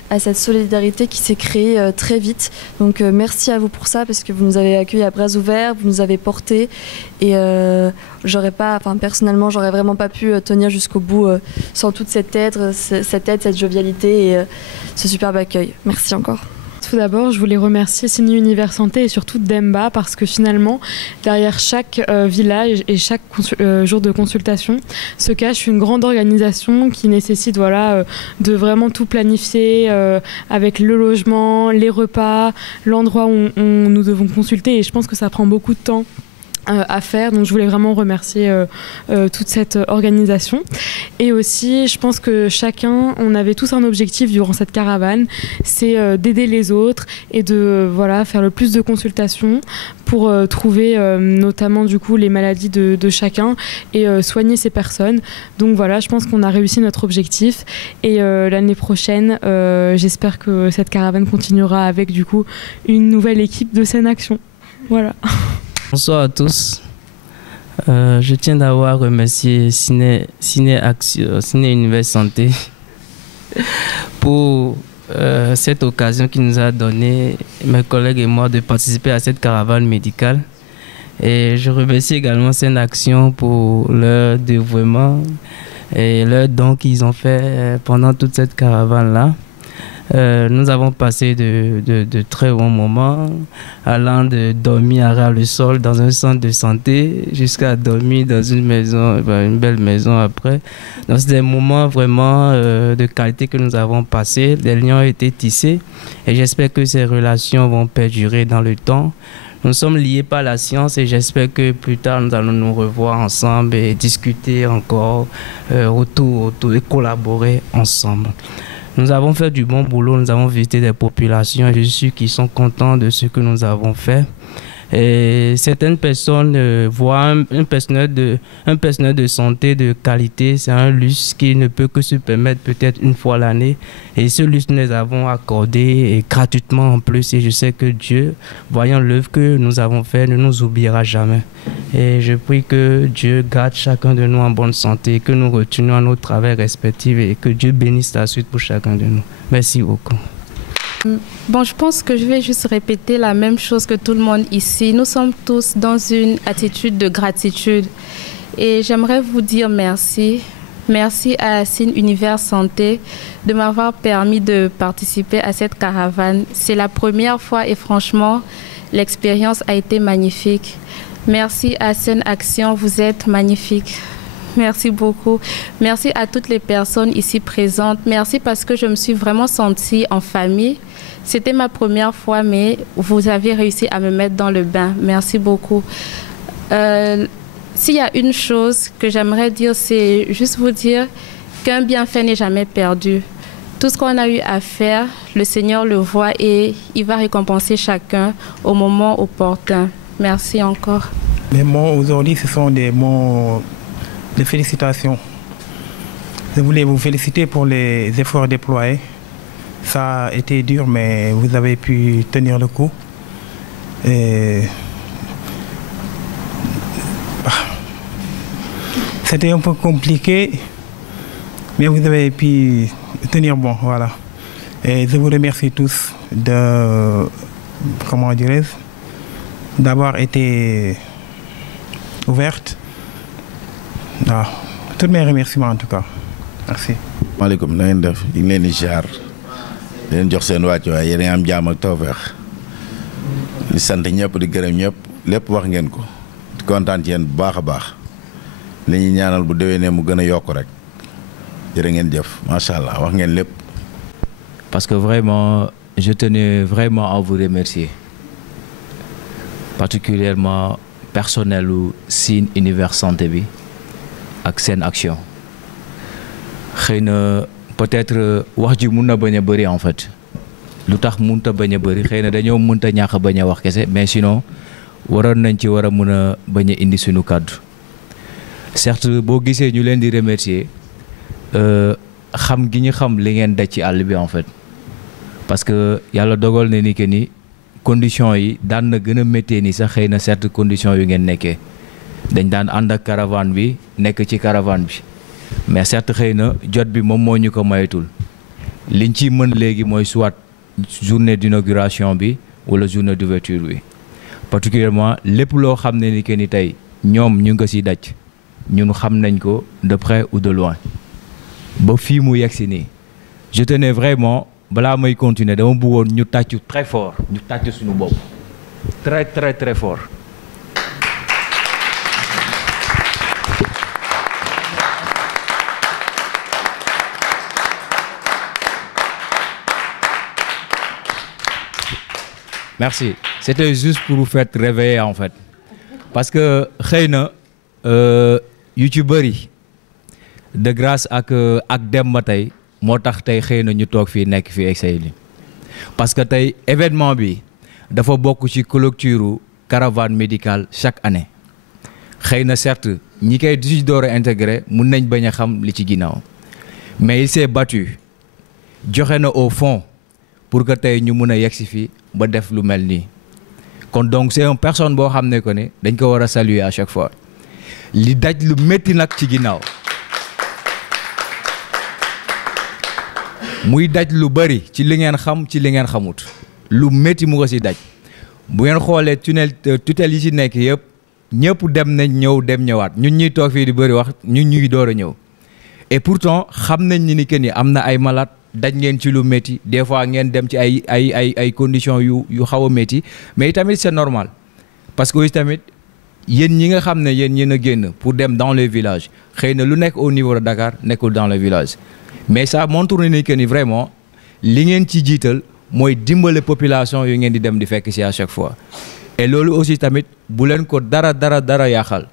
à cette solidarité qui s'est créée très vite. Donc merci à vous pour ça, parce que vous nous avez accueillis à bras ouverts, vous nous avez portés, et personnellement j'aurais vraiment pas pu tenir jusqu'au bout sans toute cette aide, cette jovialité et ce superbe accueil. Merci encore. Tout d'abord, je voulais remercier CIN Univers Santé et surtout Demba, parce que finalement, derrière chaque village et chaque jour de consultation se cache une grande organisation qui nécessite de vraiment tout planifier avec le logement, les repas, l'endroit où nous devons consulter, et je pense que ça prend beaucoup de temps à faire, donc je voulais vraiment remercier toute cette organisation. Et aussi, je pense que on avait tous un objectif durant cette caravane, c'est d'aider les autres et de faire le plus de consultations pour trouver notamment du coup les maladies de chacun et soigner ces personnes. Donc voilà, je pense qu'on a réussi notre objectif, et l'année prochaine j'espère que cette caravane continuera avec du coup une nouvelle équipe de Scène Action. Voilà. Bonsoir à tous. Je tiens d'abord à remercier CIN Univers Santé pour cette occasion qui nous a donné, mes collègues et moi, de participer à cette caravane médicale. Et je remercie également Scène Action pour leur dévouement et leur don qu'ils ont fait pendant toute cette caravane-là. Nous avons passé de très bons moments, allant de dormir à ras le sol dans un centre de santé jusqu'à dormir dans une maison, une belle maison après. Donc c'est des moments vraiment de qualité que nous avons passés. Les liens ont été tissés et j'espère que ces relations vont perdurer dans le temps. Nous sommes liés par la science et j'espère que plus tard nous allons nous revoir ensemble et discuter encore autour et collaborer ensemble. Nous avons fait du bon boulot, nous avons visité des populations et je suis sûr qu'ils sont contents de ce que nous avons fait. Et certaines personnes voient un personnel de santé de qualité, c'est un luxe qui ne peut que se permettre peut-être une fois l'année. Et ce luxe, nous les avons accordé et gratuitement en plus. Et je sais que Dieu, voyant l'œuvre que nous avons faite, ne nous oubliera jamais. Et je prie que Dieu garde chacun de nous en bonne santé, que nous retenions à nos travails respectifs et que Dieu bénisse la suite pour chacun de nous. Merci beaucoup. Bon, je pense que je vais juste répéter la même chose que tout le monde ici. Nous sommes tous dans une attitude de gratitude. Et j'aimerais vous dire merci. Merci à CIN Univers Santé de m'avoir permis de participer à cette caravane. C'est la première fois et franchement, l'expérience a été magnifique. Merci à Scène Action, vous êtes magnifiques. Merci beaucoup. Merci à toutes les personnes ici présentes. Merci parce que je me suis vraiment sentie en famille. C'était ma première fois, mais vous avez réussi à me mettre dans le bain. Merci beaucoup. S'il y a une chose que j'aimerais dire, c'est juste vous dire qu'un bienfait n'est jamais perdu. Tout ce qu'on a eu à faire, le Seigneur le voit et il va récompenser chacun au moment opportun. Merci encore. Les mots aujourd'hui, ce sont des mots de félicitations. Je voulais vous féliciter pour les efforts déployés. Ça a été dur, mais vous avez pu tenir le coup. C'était un peu compliqué, mais vous avez pu tenir bon, voilà. Et je vous remercie tous d'avoir été ouvertes. waaw tous mes remerciements en tout cas merci. maaleykum na ngeen def ñu ngi leen di ziar di leen jox seen wàccuwaay yéen a am jàmm ak tawfeex di sant ñëpp di gërëm ñëpp lépp wax ngeen ko di kontaan ci yéen bu baax a baax li ñuy ñaanal bu déwénee mu gën a yokk rek jërë ngeen jëf macha allah wax ngeen lépp. Parce que vraiment je tenais vraiment à vous remercier particulièrement personnel u CIN Univers Santé bi ak Scène Action. xëy na peut-être wax ji mun na bañ a bëri en fait lu tax munta bañ a bëri xëy na dañoo munta ñàkk bañ a wax kese mais sinon waroon nañ ci war a mun a bañ a indi suñu kàddu. certes boo gisee ñu leen di remercier xam gi ñu xam li ngeen daj ci àll bi en fait parce que yàlla dogal na ni que ni conditions yi daan na gën a méttee ni sax xëy na certes conditions yu ngeen nekkee dañ daan ànd ak caravane bi nekk ci caravane bi mais certes xëy na jot bi moom moo ñu ko mayetul liñ ciy mën léegi mooy soit journée d'inauguration bi wala journée d'ouverture bi particulièrement lépp loo xam ne ni que ni tey ñoom ñu nga si daj ñun xam nañ ko de près ou de loin ba fii mu yegg si nii je tenais vraiment balaa may continuer dama bëggoon ñu tàccu très fort ñu tàccu suñu bopp très très très fort. Merci. C'était juste pour vous faire réveiller en fait. Parce que xëy na yu ci bëri de grâce ak Demba tey moo tax tey xëy na ñu toog fii nekk fii ak Seydi parce que tey événement bi dafa bokk ci clôture caravane médicale chaque année xëy na certes ñi koy di ci door a intégré mun nañ bañ a xam li ci ginnaaw mais il s'est battu joxe na au fond pour que tey ñu mun a yegsi fii ba def lu mel nii kon donc c'est une personne boo xam ne ko ne dañ ko war a saluer à chaque fois li daj lu métti nag ci ginnaaw muy daj lu bëri ci li ngeen xam ci li ngeen xamut lu métti mu ko si daj bu ngeen xoolee tutelle yi ci nekk yëpp ñëpp dem nañ ñëw dem ñëwaat ñun ñuy toog fii di bëri wax ñun ñuy door a ñëw et pourtant xam nañ ni que ni am na ay malade daj ngeen ci lu métti des fois ngeen dem ci ay conditions yu xaw a métti mais tamit c'est normal parce que aussi tamit yéen ñi nga xam ne yéen a génn pour dem dans les villages xëy na lu nekk au niveau de Dakar nekkul dans les villages mais ça montre ni que ni vraiment li ngeen ci jiital mooy dimbale population yu ngeen di dem di fekk ci à chaque fois et loolu aussi tamit bu leen ko dara yaaxal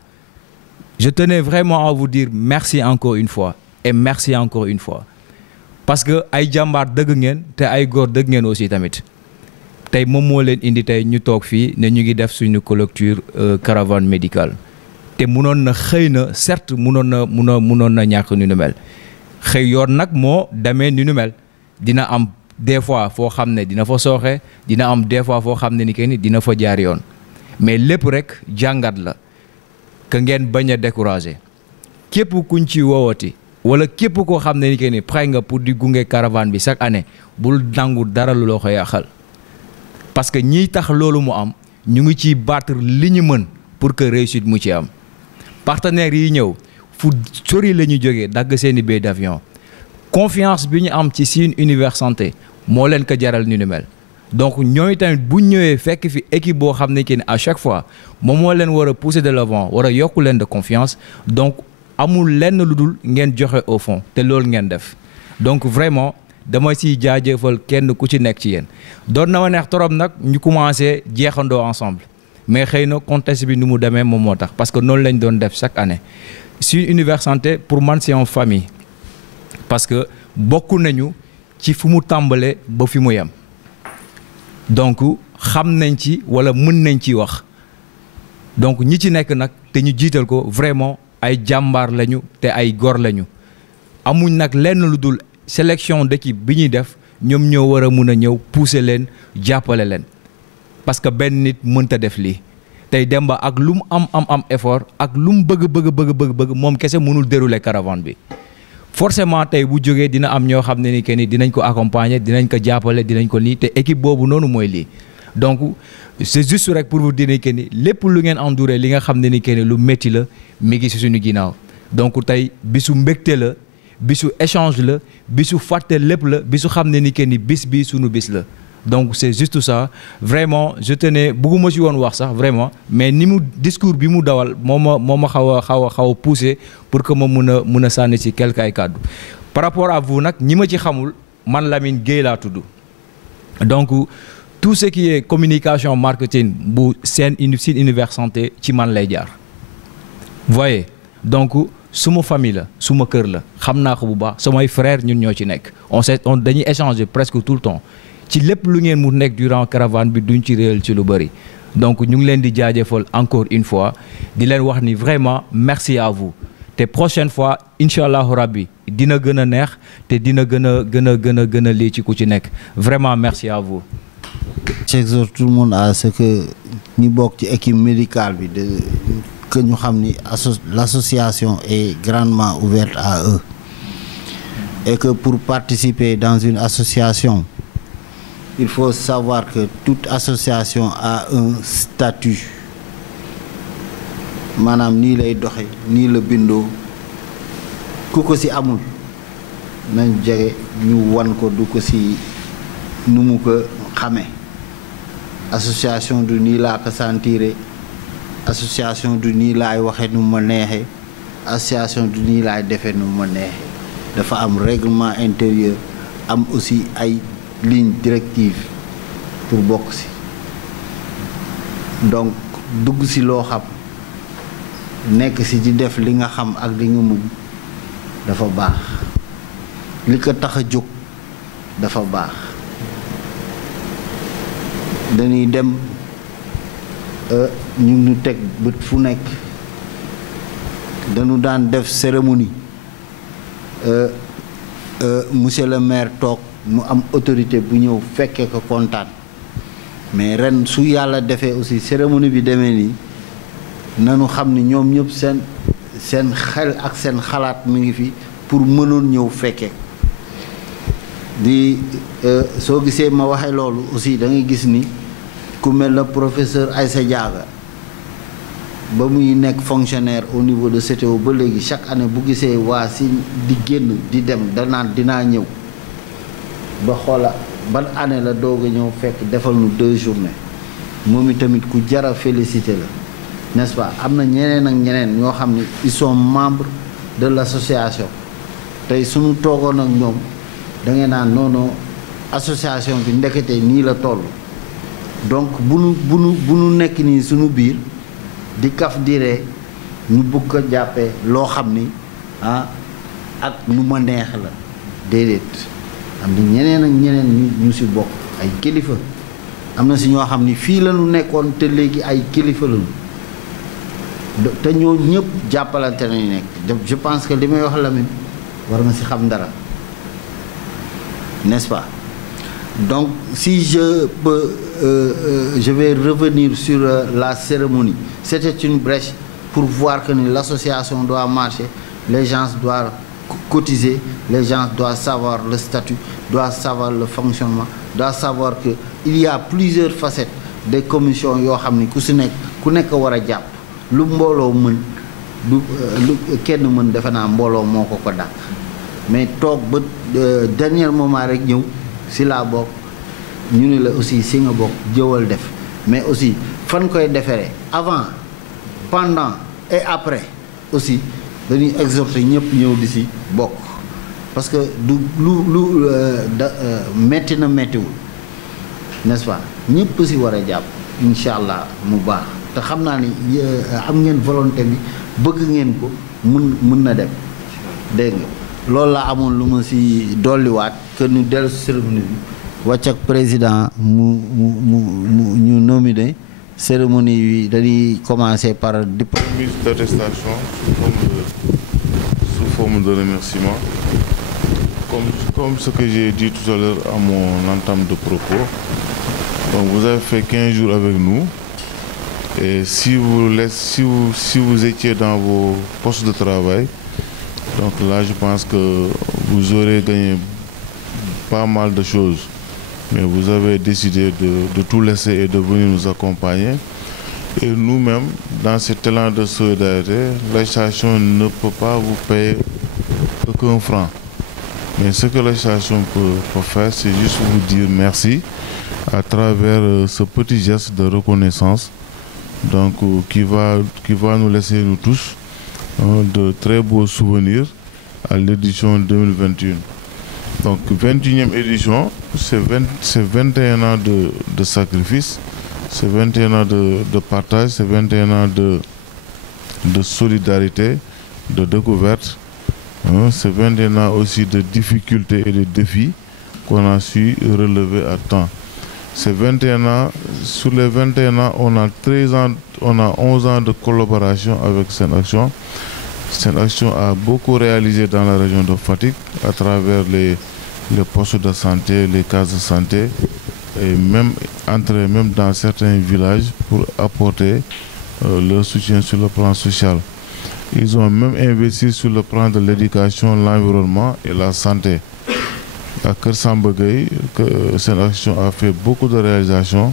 je tenais vraiment à vous dire merci encore une fois et merci encore une fois parce que ay jàmbaar dëgg ngeen te ay góor dëgg ngeen aussi tamit tey moom moo leen indi tey ñu toog fii ne ñu ngi def suñu clôture caravane médicale te munoon na xëy na certes munoon na ñàkk nu mel xëy yoon nag moo demee ni nu mel dina am des fois foo xam ne dina fa sooxe dina am des fois foo xam ne ni que ni dina fa jaar yoon mais lépp rek jàngat la que ngeen bañ a décourager képp kuñ ci woowati wala képp koo xam ne ni que ni pare nga pour di gunge caravane bi chaque année bul nangu dara lu loo ko yàqal parce que ñiy tax loolu mu am ñu ngi ciy battre li ñu mën pour que réussite mu ci am partenaires yi ñëw fu sori la ñu jógee dagg seeni billet d'avion confiance bi ñu am ci Sine Univers Santé moo leen ko jaral ni mel donc ñooñu tamit bu ñëwee fekk fi équipe boo xam ne que ni à chaque fois moom moo leen war a pousser de l'avant war a yokku leen de confiance donc amul lenn lu dul ngeen joxe au fond te loolu ngeen def donc vraiment dama siy jaajëfal kenn ku ci nekk ci yéen doon na ma neex torop nag ñu commencé jeexandoo ensemble mais xëy na contexte bi ni mu demee moom moo tax parce que noonu lañ doon def chaque année Sine Univers Santé pour man c'est en famille parce que bokk nañu ci fu mu tàmbalee ba fi mu yem donc xam nañ ci wala mën nañ ci wax donc ñi ci nekk nag te ñu jiital ko vraiment ay jàmbaar lañu te ay góor lañu amuñ nag lenn lu dul sélection d'équipe bi ñuy def ñoom ñoo war a mun a ñëw pousser leen jàppale leen parce que benn nit mënta def lii tey Demba ak lu mu am effort ak lu mu bëgg moom kese mënul dérouler caravane bi forcément tey bu jógee dina am ñoo xam ne ni que ni dinañ ko accompagner dinañ ko jàppale dinañ ko nii te équipe boobu noonu mooy lii donc c'est juste rek pour vous dire que ni lépp lu ngeen enduré li nga xam ne ni que ni lu métti la mi ngi ci suñu ginnaaw donc tey bisu mbégte la bisu échange la bisu fàtte lépp la bisu xam ne ni que ni bis bi suñu bis la donc c'est juste ça vraiment je tenais bëgguma ci woon wax sax vraiment mais ni mu discours bi mu dawal moo ma xaw a poussé pour que ma mun a sànni ci quelque ay kàddu par rapport à vous nag ñi ma ci xamul man Lamine Gueye laa tudd donc tout ce qui est communication marketing bu Sine Univers Santé ci man lay jaar voyez donc suma famille la suma kër la xam naa ko bu baax samay frères ñun ñoo ci nekk on dañuy échanger presque tout le temps ci lépp lu ngeen mu nekk durant caravane bi duñ ci réel ci lu bëri donc ñu ngi leen di jaajëfal encore une fois di leen wax ni vraiment merci à vous te prochaine fois incha allahu rabbi dina gën a neex te dina gën a lii ci ku ci nekk vraiment merci à vous. J'exhorte tout le monde à ce que ñu bokk ci équipe médicale bi de que ñu xam ni l'association est grandement ouverte à eux et que pour participer dans une association, il faut savoir que toute association a un statut maanaam nii lay doxe nii la bindoo ku ko ci amul nañ jege ñu wan ko du ko ci nu mu ko xamee association du nii laa ko sentiré association du nii laay waxe nu ma neexee association du nii laay defee nu ma neexee dafa am règlement intérieur am aussi ay ligne directive pour bokk ci donc dugg ci loo xam nekk ci di def li nga xam ak li nga mën dafa baax li ko tax a jóg dafa baax dañuy dem ñu ngi teg bët fu nekk dañu daan def cérémonie monsieur le maire toog mu am autorité bu ñëw fekkee ko kontaan mais ren su yàlla defee aussi cérémonie bi demee nii nanu xam ni ñoom ñëpp seen xel ak seen xalaat mi ngi fi pour mënoon ñëw fekkee di soo gisee ma waxe loolu aussi da ngay gis ni ku mel na professeur Aïssa Diaga ba muy nekk fonctionnaire au niveau de CTO ba léegi chaque année bu gisee waa si di génn di dem danaan dinaa ñëw ba xoola ban année la doog a ñëw fekk defal nu 2 journées moom itamit ku jara félicité la n'est-ce pas am na ñeneen ak ñeneen ñoo xam ne ils sont membres de l'association tey suñu toogoon ak ñoom da ngeen naan non association bi ndekete nii la toll donc bu nu nekk nii suñu biir di kaf diree ñu bëgg ko jàppee loo xam ni ak nu ma neex la déedéet am na ñeneen ak ñeneen ñu ci bokk ay kilifa am na ci ñoo xam ni fii la ñu nekkoon te léegi ay kilifa lañu te ñoo ñëpp jàppalante nañu nekk je pense que li may wax Lamine war nga ci xam dara n'est-ce pas donc si je peux je vais revenir sur la cérémonie c'était une brèche pour voir que l'association doit marcher les gens doivent cotiser les gens doivent savoir le statut doivent savoir le fonctionnement doivent savoir que il y a plusieurs facettes des commissions yoo xam ni ku nekk war a jàpp lu mbooloo mën lu kenn mën defe naa mbooloo moo ko dàq mais toog ba dernier moment rek ñëw si laa bokk ñu ne la aussi si nga bokk jëwal def mais aussi fan koy deferee avant pendant et après aussi dañuy exhorter ñëpp ñëw di si bokk parce que du metti na mettiwul n'est-ce pas ñëpp si war a jàpp incha allah mu baax te xam naa ni am ngeen volonté bi bëgg ngeen ko mun na dem dégg nga loolu la amoon lu ma si dolliwaat que ñu dellu cérémonie bi wàcc ak président mu ñu nominé cérémonie yi dañuy commencer par diplôme d'attestation sous forme de remerciement comme ce que j'ai dit tout à l'heure à mon entame de propos. Donc vous avez fait 15 jours avec nous et si vous étiez dans vos postes de travail, donc là je pense que vous aurez gagné pas mal de choses, mais vous avez décidé de tout laisser et de venir nous accompagner. Et nous-mêmes, dans cet élan de solidarité, l'association ne peut pas vous payer aucun franc. Mais ce que l'association peut faire, c'est juste vous dire merci à travers ce petit geste de reconnaissance, donc qui va nous laisser nous tous de très beaux souvenirs à l'édition 2021. Donc 21e édition, c'est 21 ans de sacrifice, c'est 21 ans de partage, c'est 21 ans de solidarité, de découverte, c'est 21 ans aussi de difficultés et de défis qu'on a su relever à temps. C'est 21 ans, sur les 21 ans, on a 11 ans de collaboration avec SEN'ACTION. SEN'ACTION a beaucoup réalisé dans la région de Fatick à travers les postes de santé, les cases de santé et même entrer même dans certains villages pour apporter leur soutien sur le plan social. Ils ont même investi sur le plan de l'éducation, l'environnement et la santé. À Kër Samba Gueye, cette action a fait beaucoup de réalisations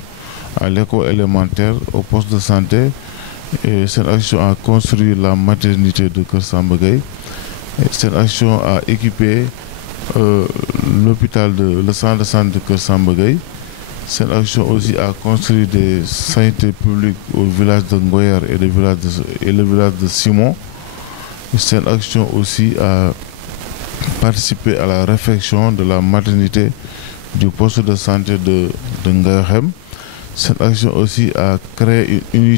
à l'école élémentaire, au poste de santé. Et cette action a construit la maternité de Kër Samba Gueye. Cette action a équipé le centre de santé de Kër Samba Gueye. Cette action aussi a construit des sanités publiques au village de Ngoyer et le village de Simon. Cette action aussi a participé à la réfection de la maternité du poste de santé de Ngayohem. Cette action aussi a créé une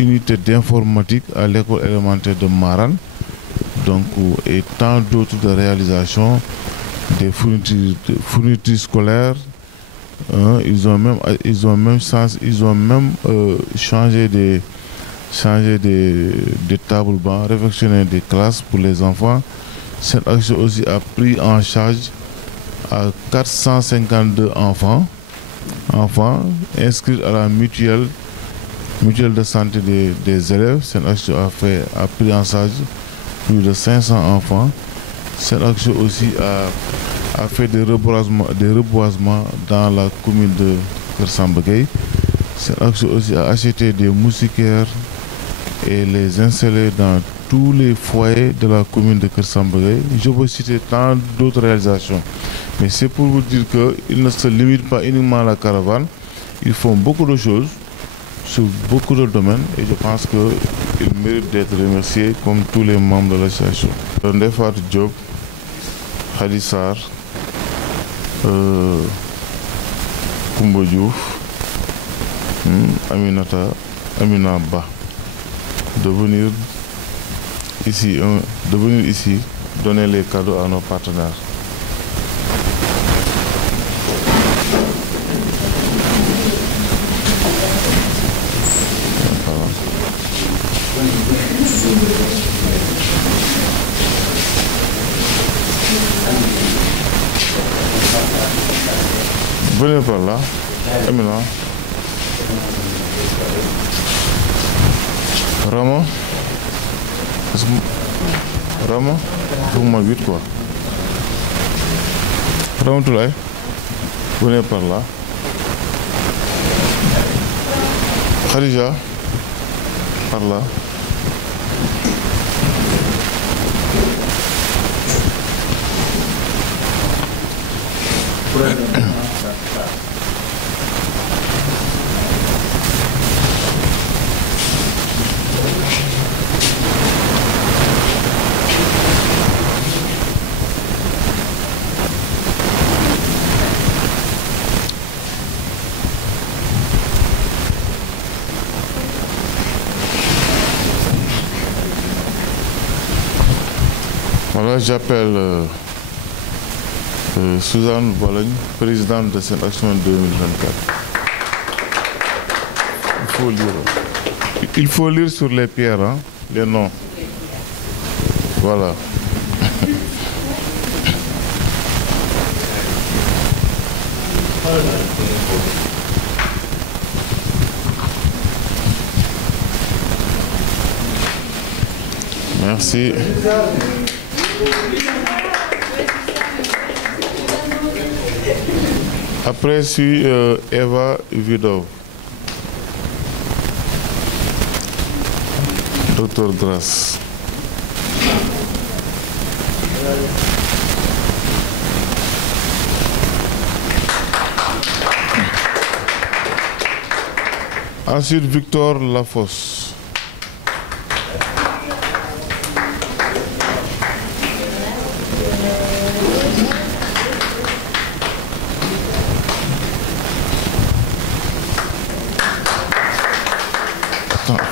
unité d'informatique à l'école élémentaire de Maran. Donc, et tant d'autres de réalisations, des fournitures scolaires. Ils ont même changé des tables bancs, réfectionné des classes pour les enfants. Cette action aussi a pris en charge à 452 enfants inscrits à la mutuelle de santé des élèves. Cette action a pris en charge plus de 500 enfants. Cette action aussi a fait des reboisements dans la commune de Kër Samba Gueye. Cette action aussi a acheté des moustiquaires et les installer dans tous les foyers de la commune de Kër Samba Gueye. Je peux citer tant d'autres réalisations. Mais c'est pour vous dire qu'ils ne se limitent pas uniquement à la caravane. Ils font beaucoup de choses sur beaucoup de domaines et je pense qu'ils méritent d'être remerciés comme tous les membres de l'association. Ndefat Diop, Khadissar, Koumba Diouf, Amina Ba, de venir ici donner les cadeaux à nos partenaires. Venez par là, Amina. Rama, pour moi 8 quoi. Ramatoulaye, venez par là. Khadija, par là. Voilà, j'appelle Suzanne Bologne, présidente de cette action 2024. Il faut lire sur les pierres, hein, les noms. Voilà. Merci. Après suit Eva Vidov. Docteur Grasse. Ensuite Victor Lafosse.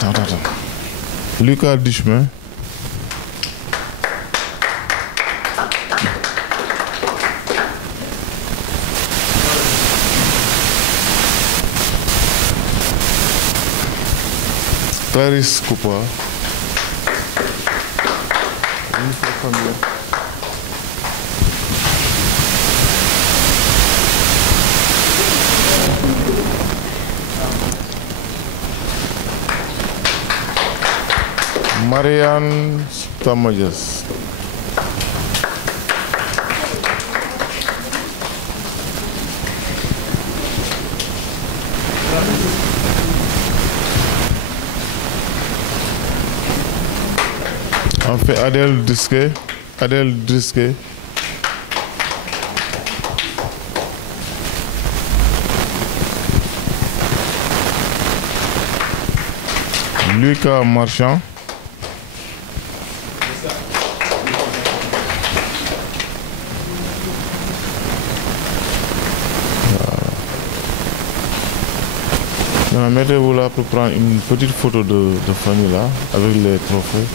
Attends. Lucas Duchemin. Clarisse Coupa. Marianne Tamajas. On fait Adèle Drisquet. Adèle Drisquet. Lucas Marchand. Voilà. Mettez-vous là pour prendre une petite photo de famille là, avec les trophées.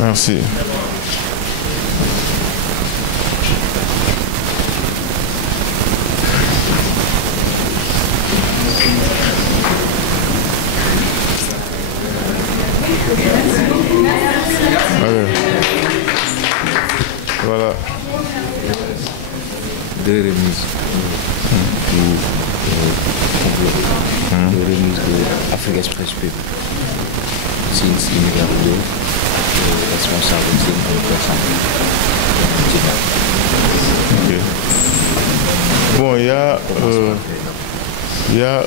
Merci. Allez. Voilà. Deux remises. Deux remises de Africa Express Pub. Since numéro 2, responsable de Ok. Bon, il y a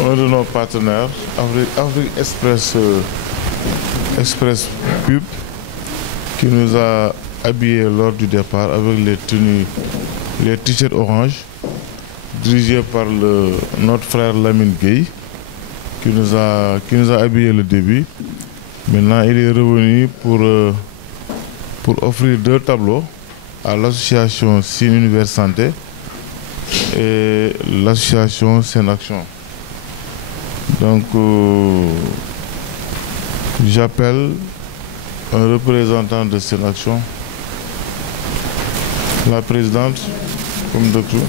un de nos partenaires, Afrique Express, Express Pub, qui nous a habillés lors du départ avec les tenues, les t-shirts orange, dirigés par notre frère Lamine Gueye, qui nous a habillés le début. Maintenant, il est revenu pour offrir 2 tableaux à l'association Sine Univers Santé et l'association Sen Action. Donc, j'appelle un représentant de Sen Action, la présidente, comme docteur.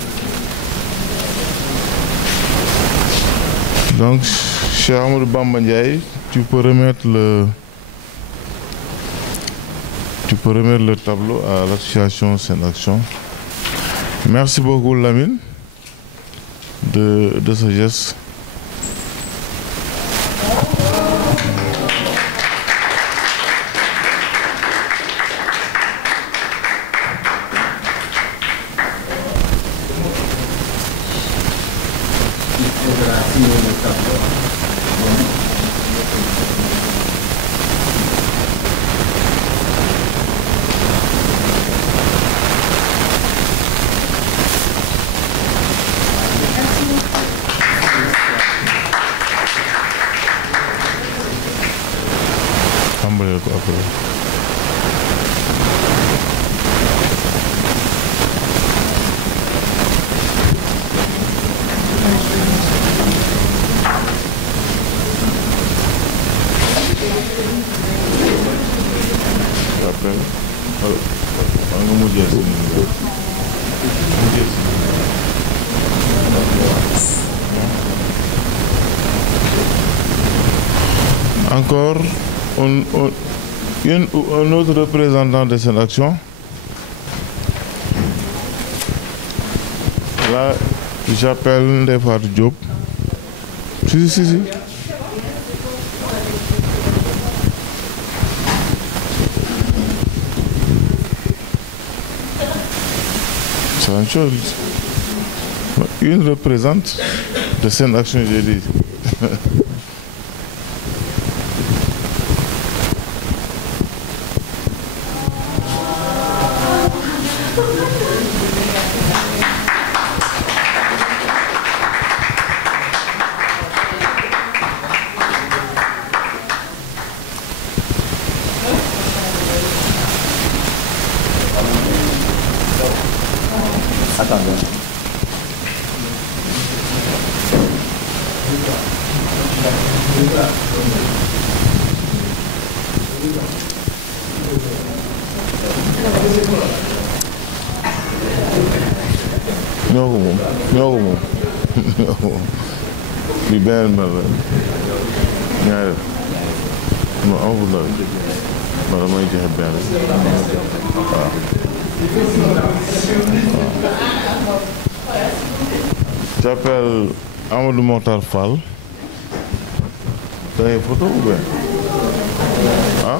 Donc, Cheikh Amadou Bamba Ndiaye, tu peux remettre le tableau à l'association Sen Action. Merci beaucoup Lamine de ce geste. Encore un autre représentant de cette action. Là, j'appelle Ndefat Diop. Si. C'est une chose. Une représente de cette action, j'ai dit. ñoo ko moom li beneen mel la ñaareel non amul la non damay joxe benn waaw. J'appelle Amadou Mokhtar Fall. Da ngay photo ou bien ah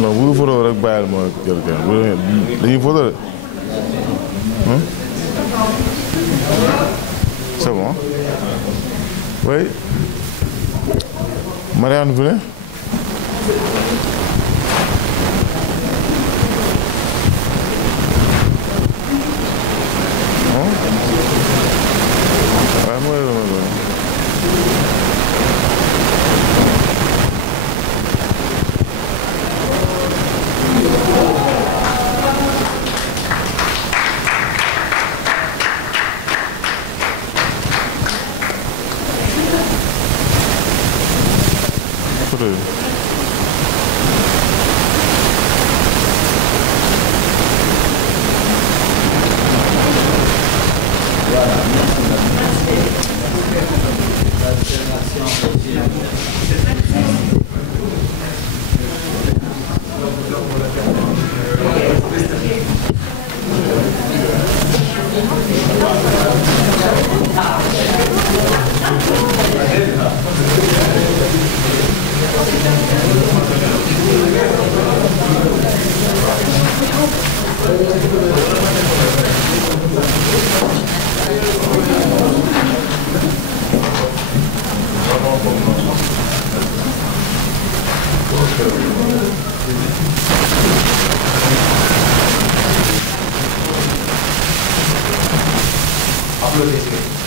non bu photo rek bàyyil ma jël kenn dañuy photo de c'est bon oui Marianne venez. Applaudissez.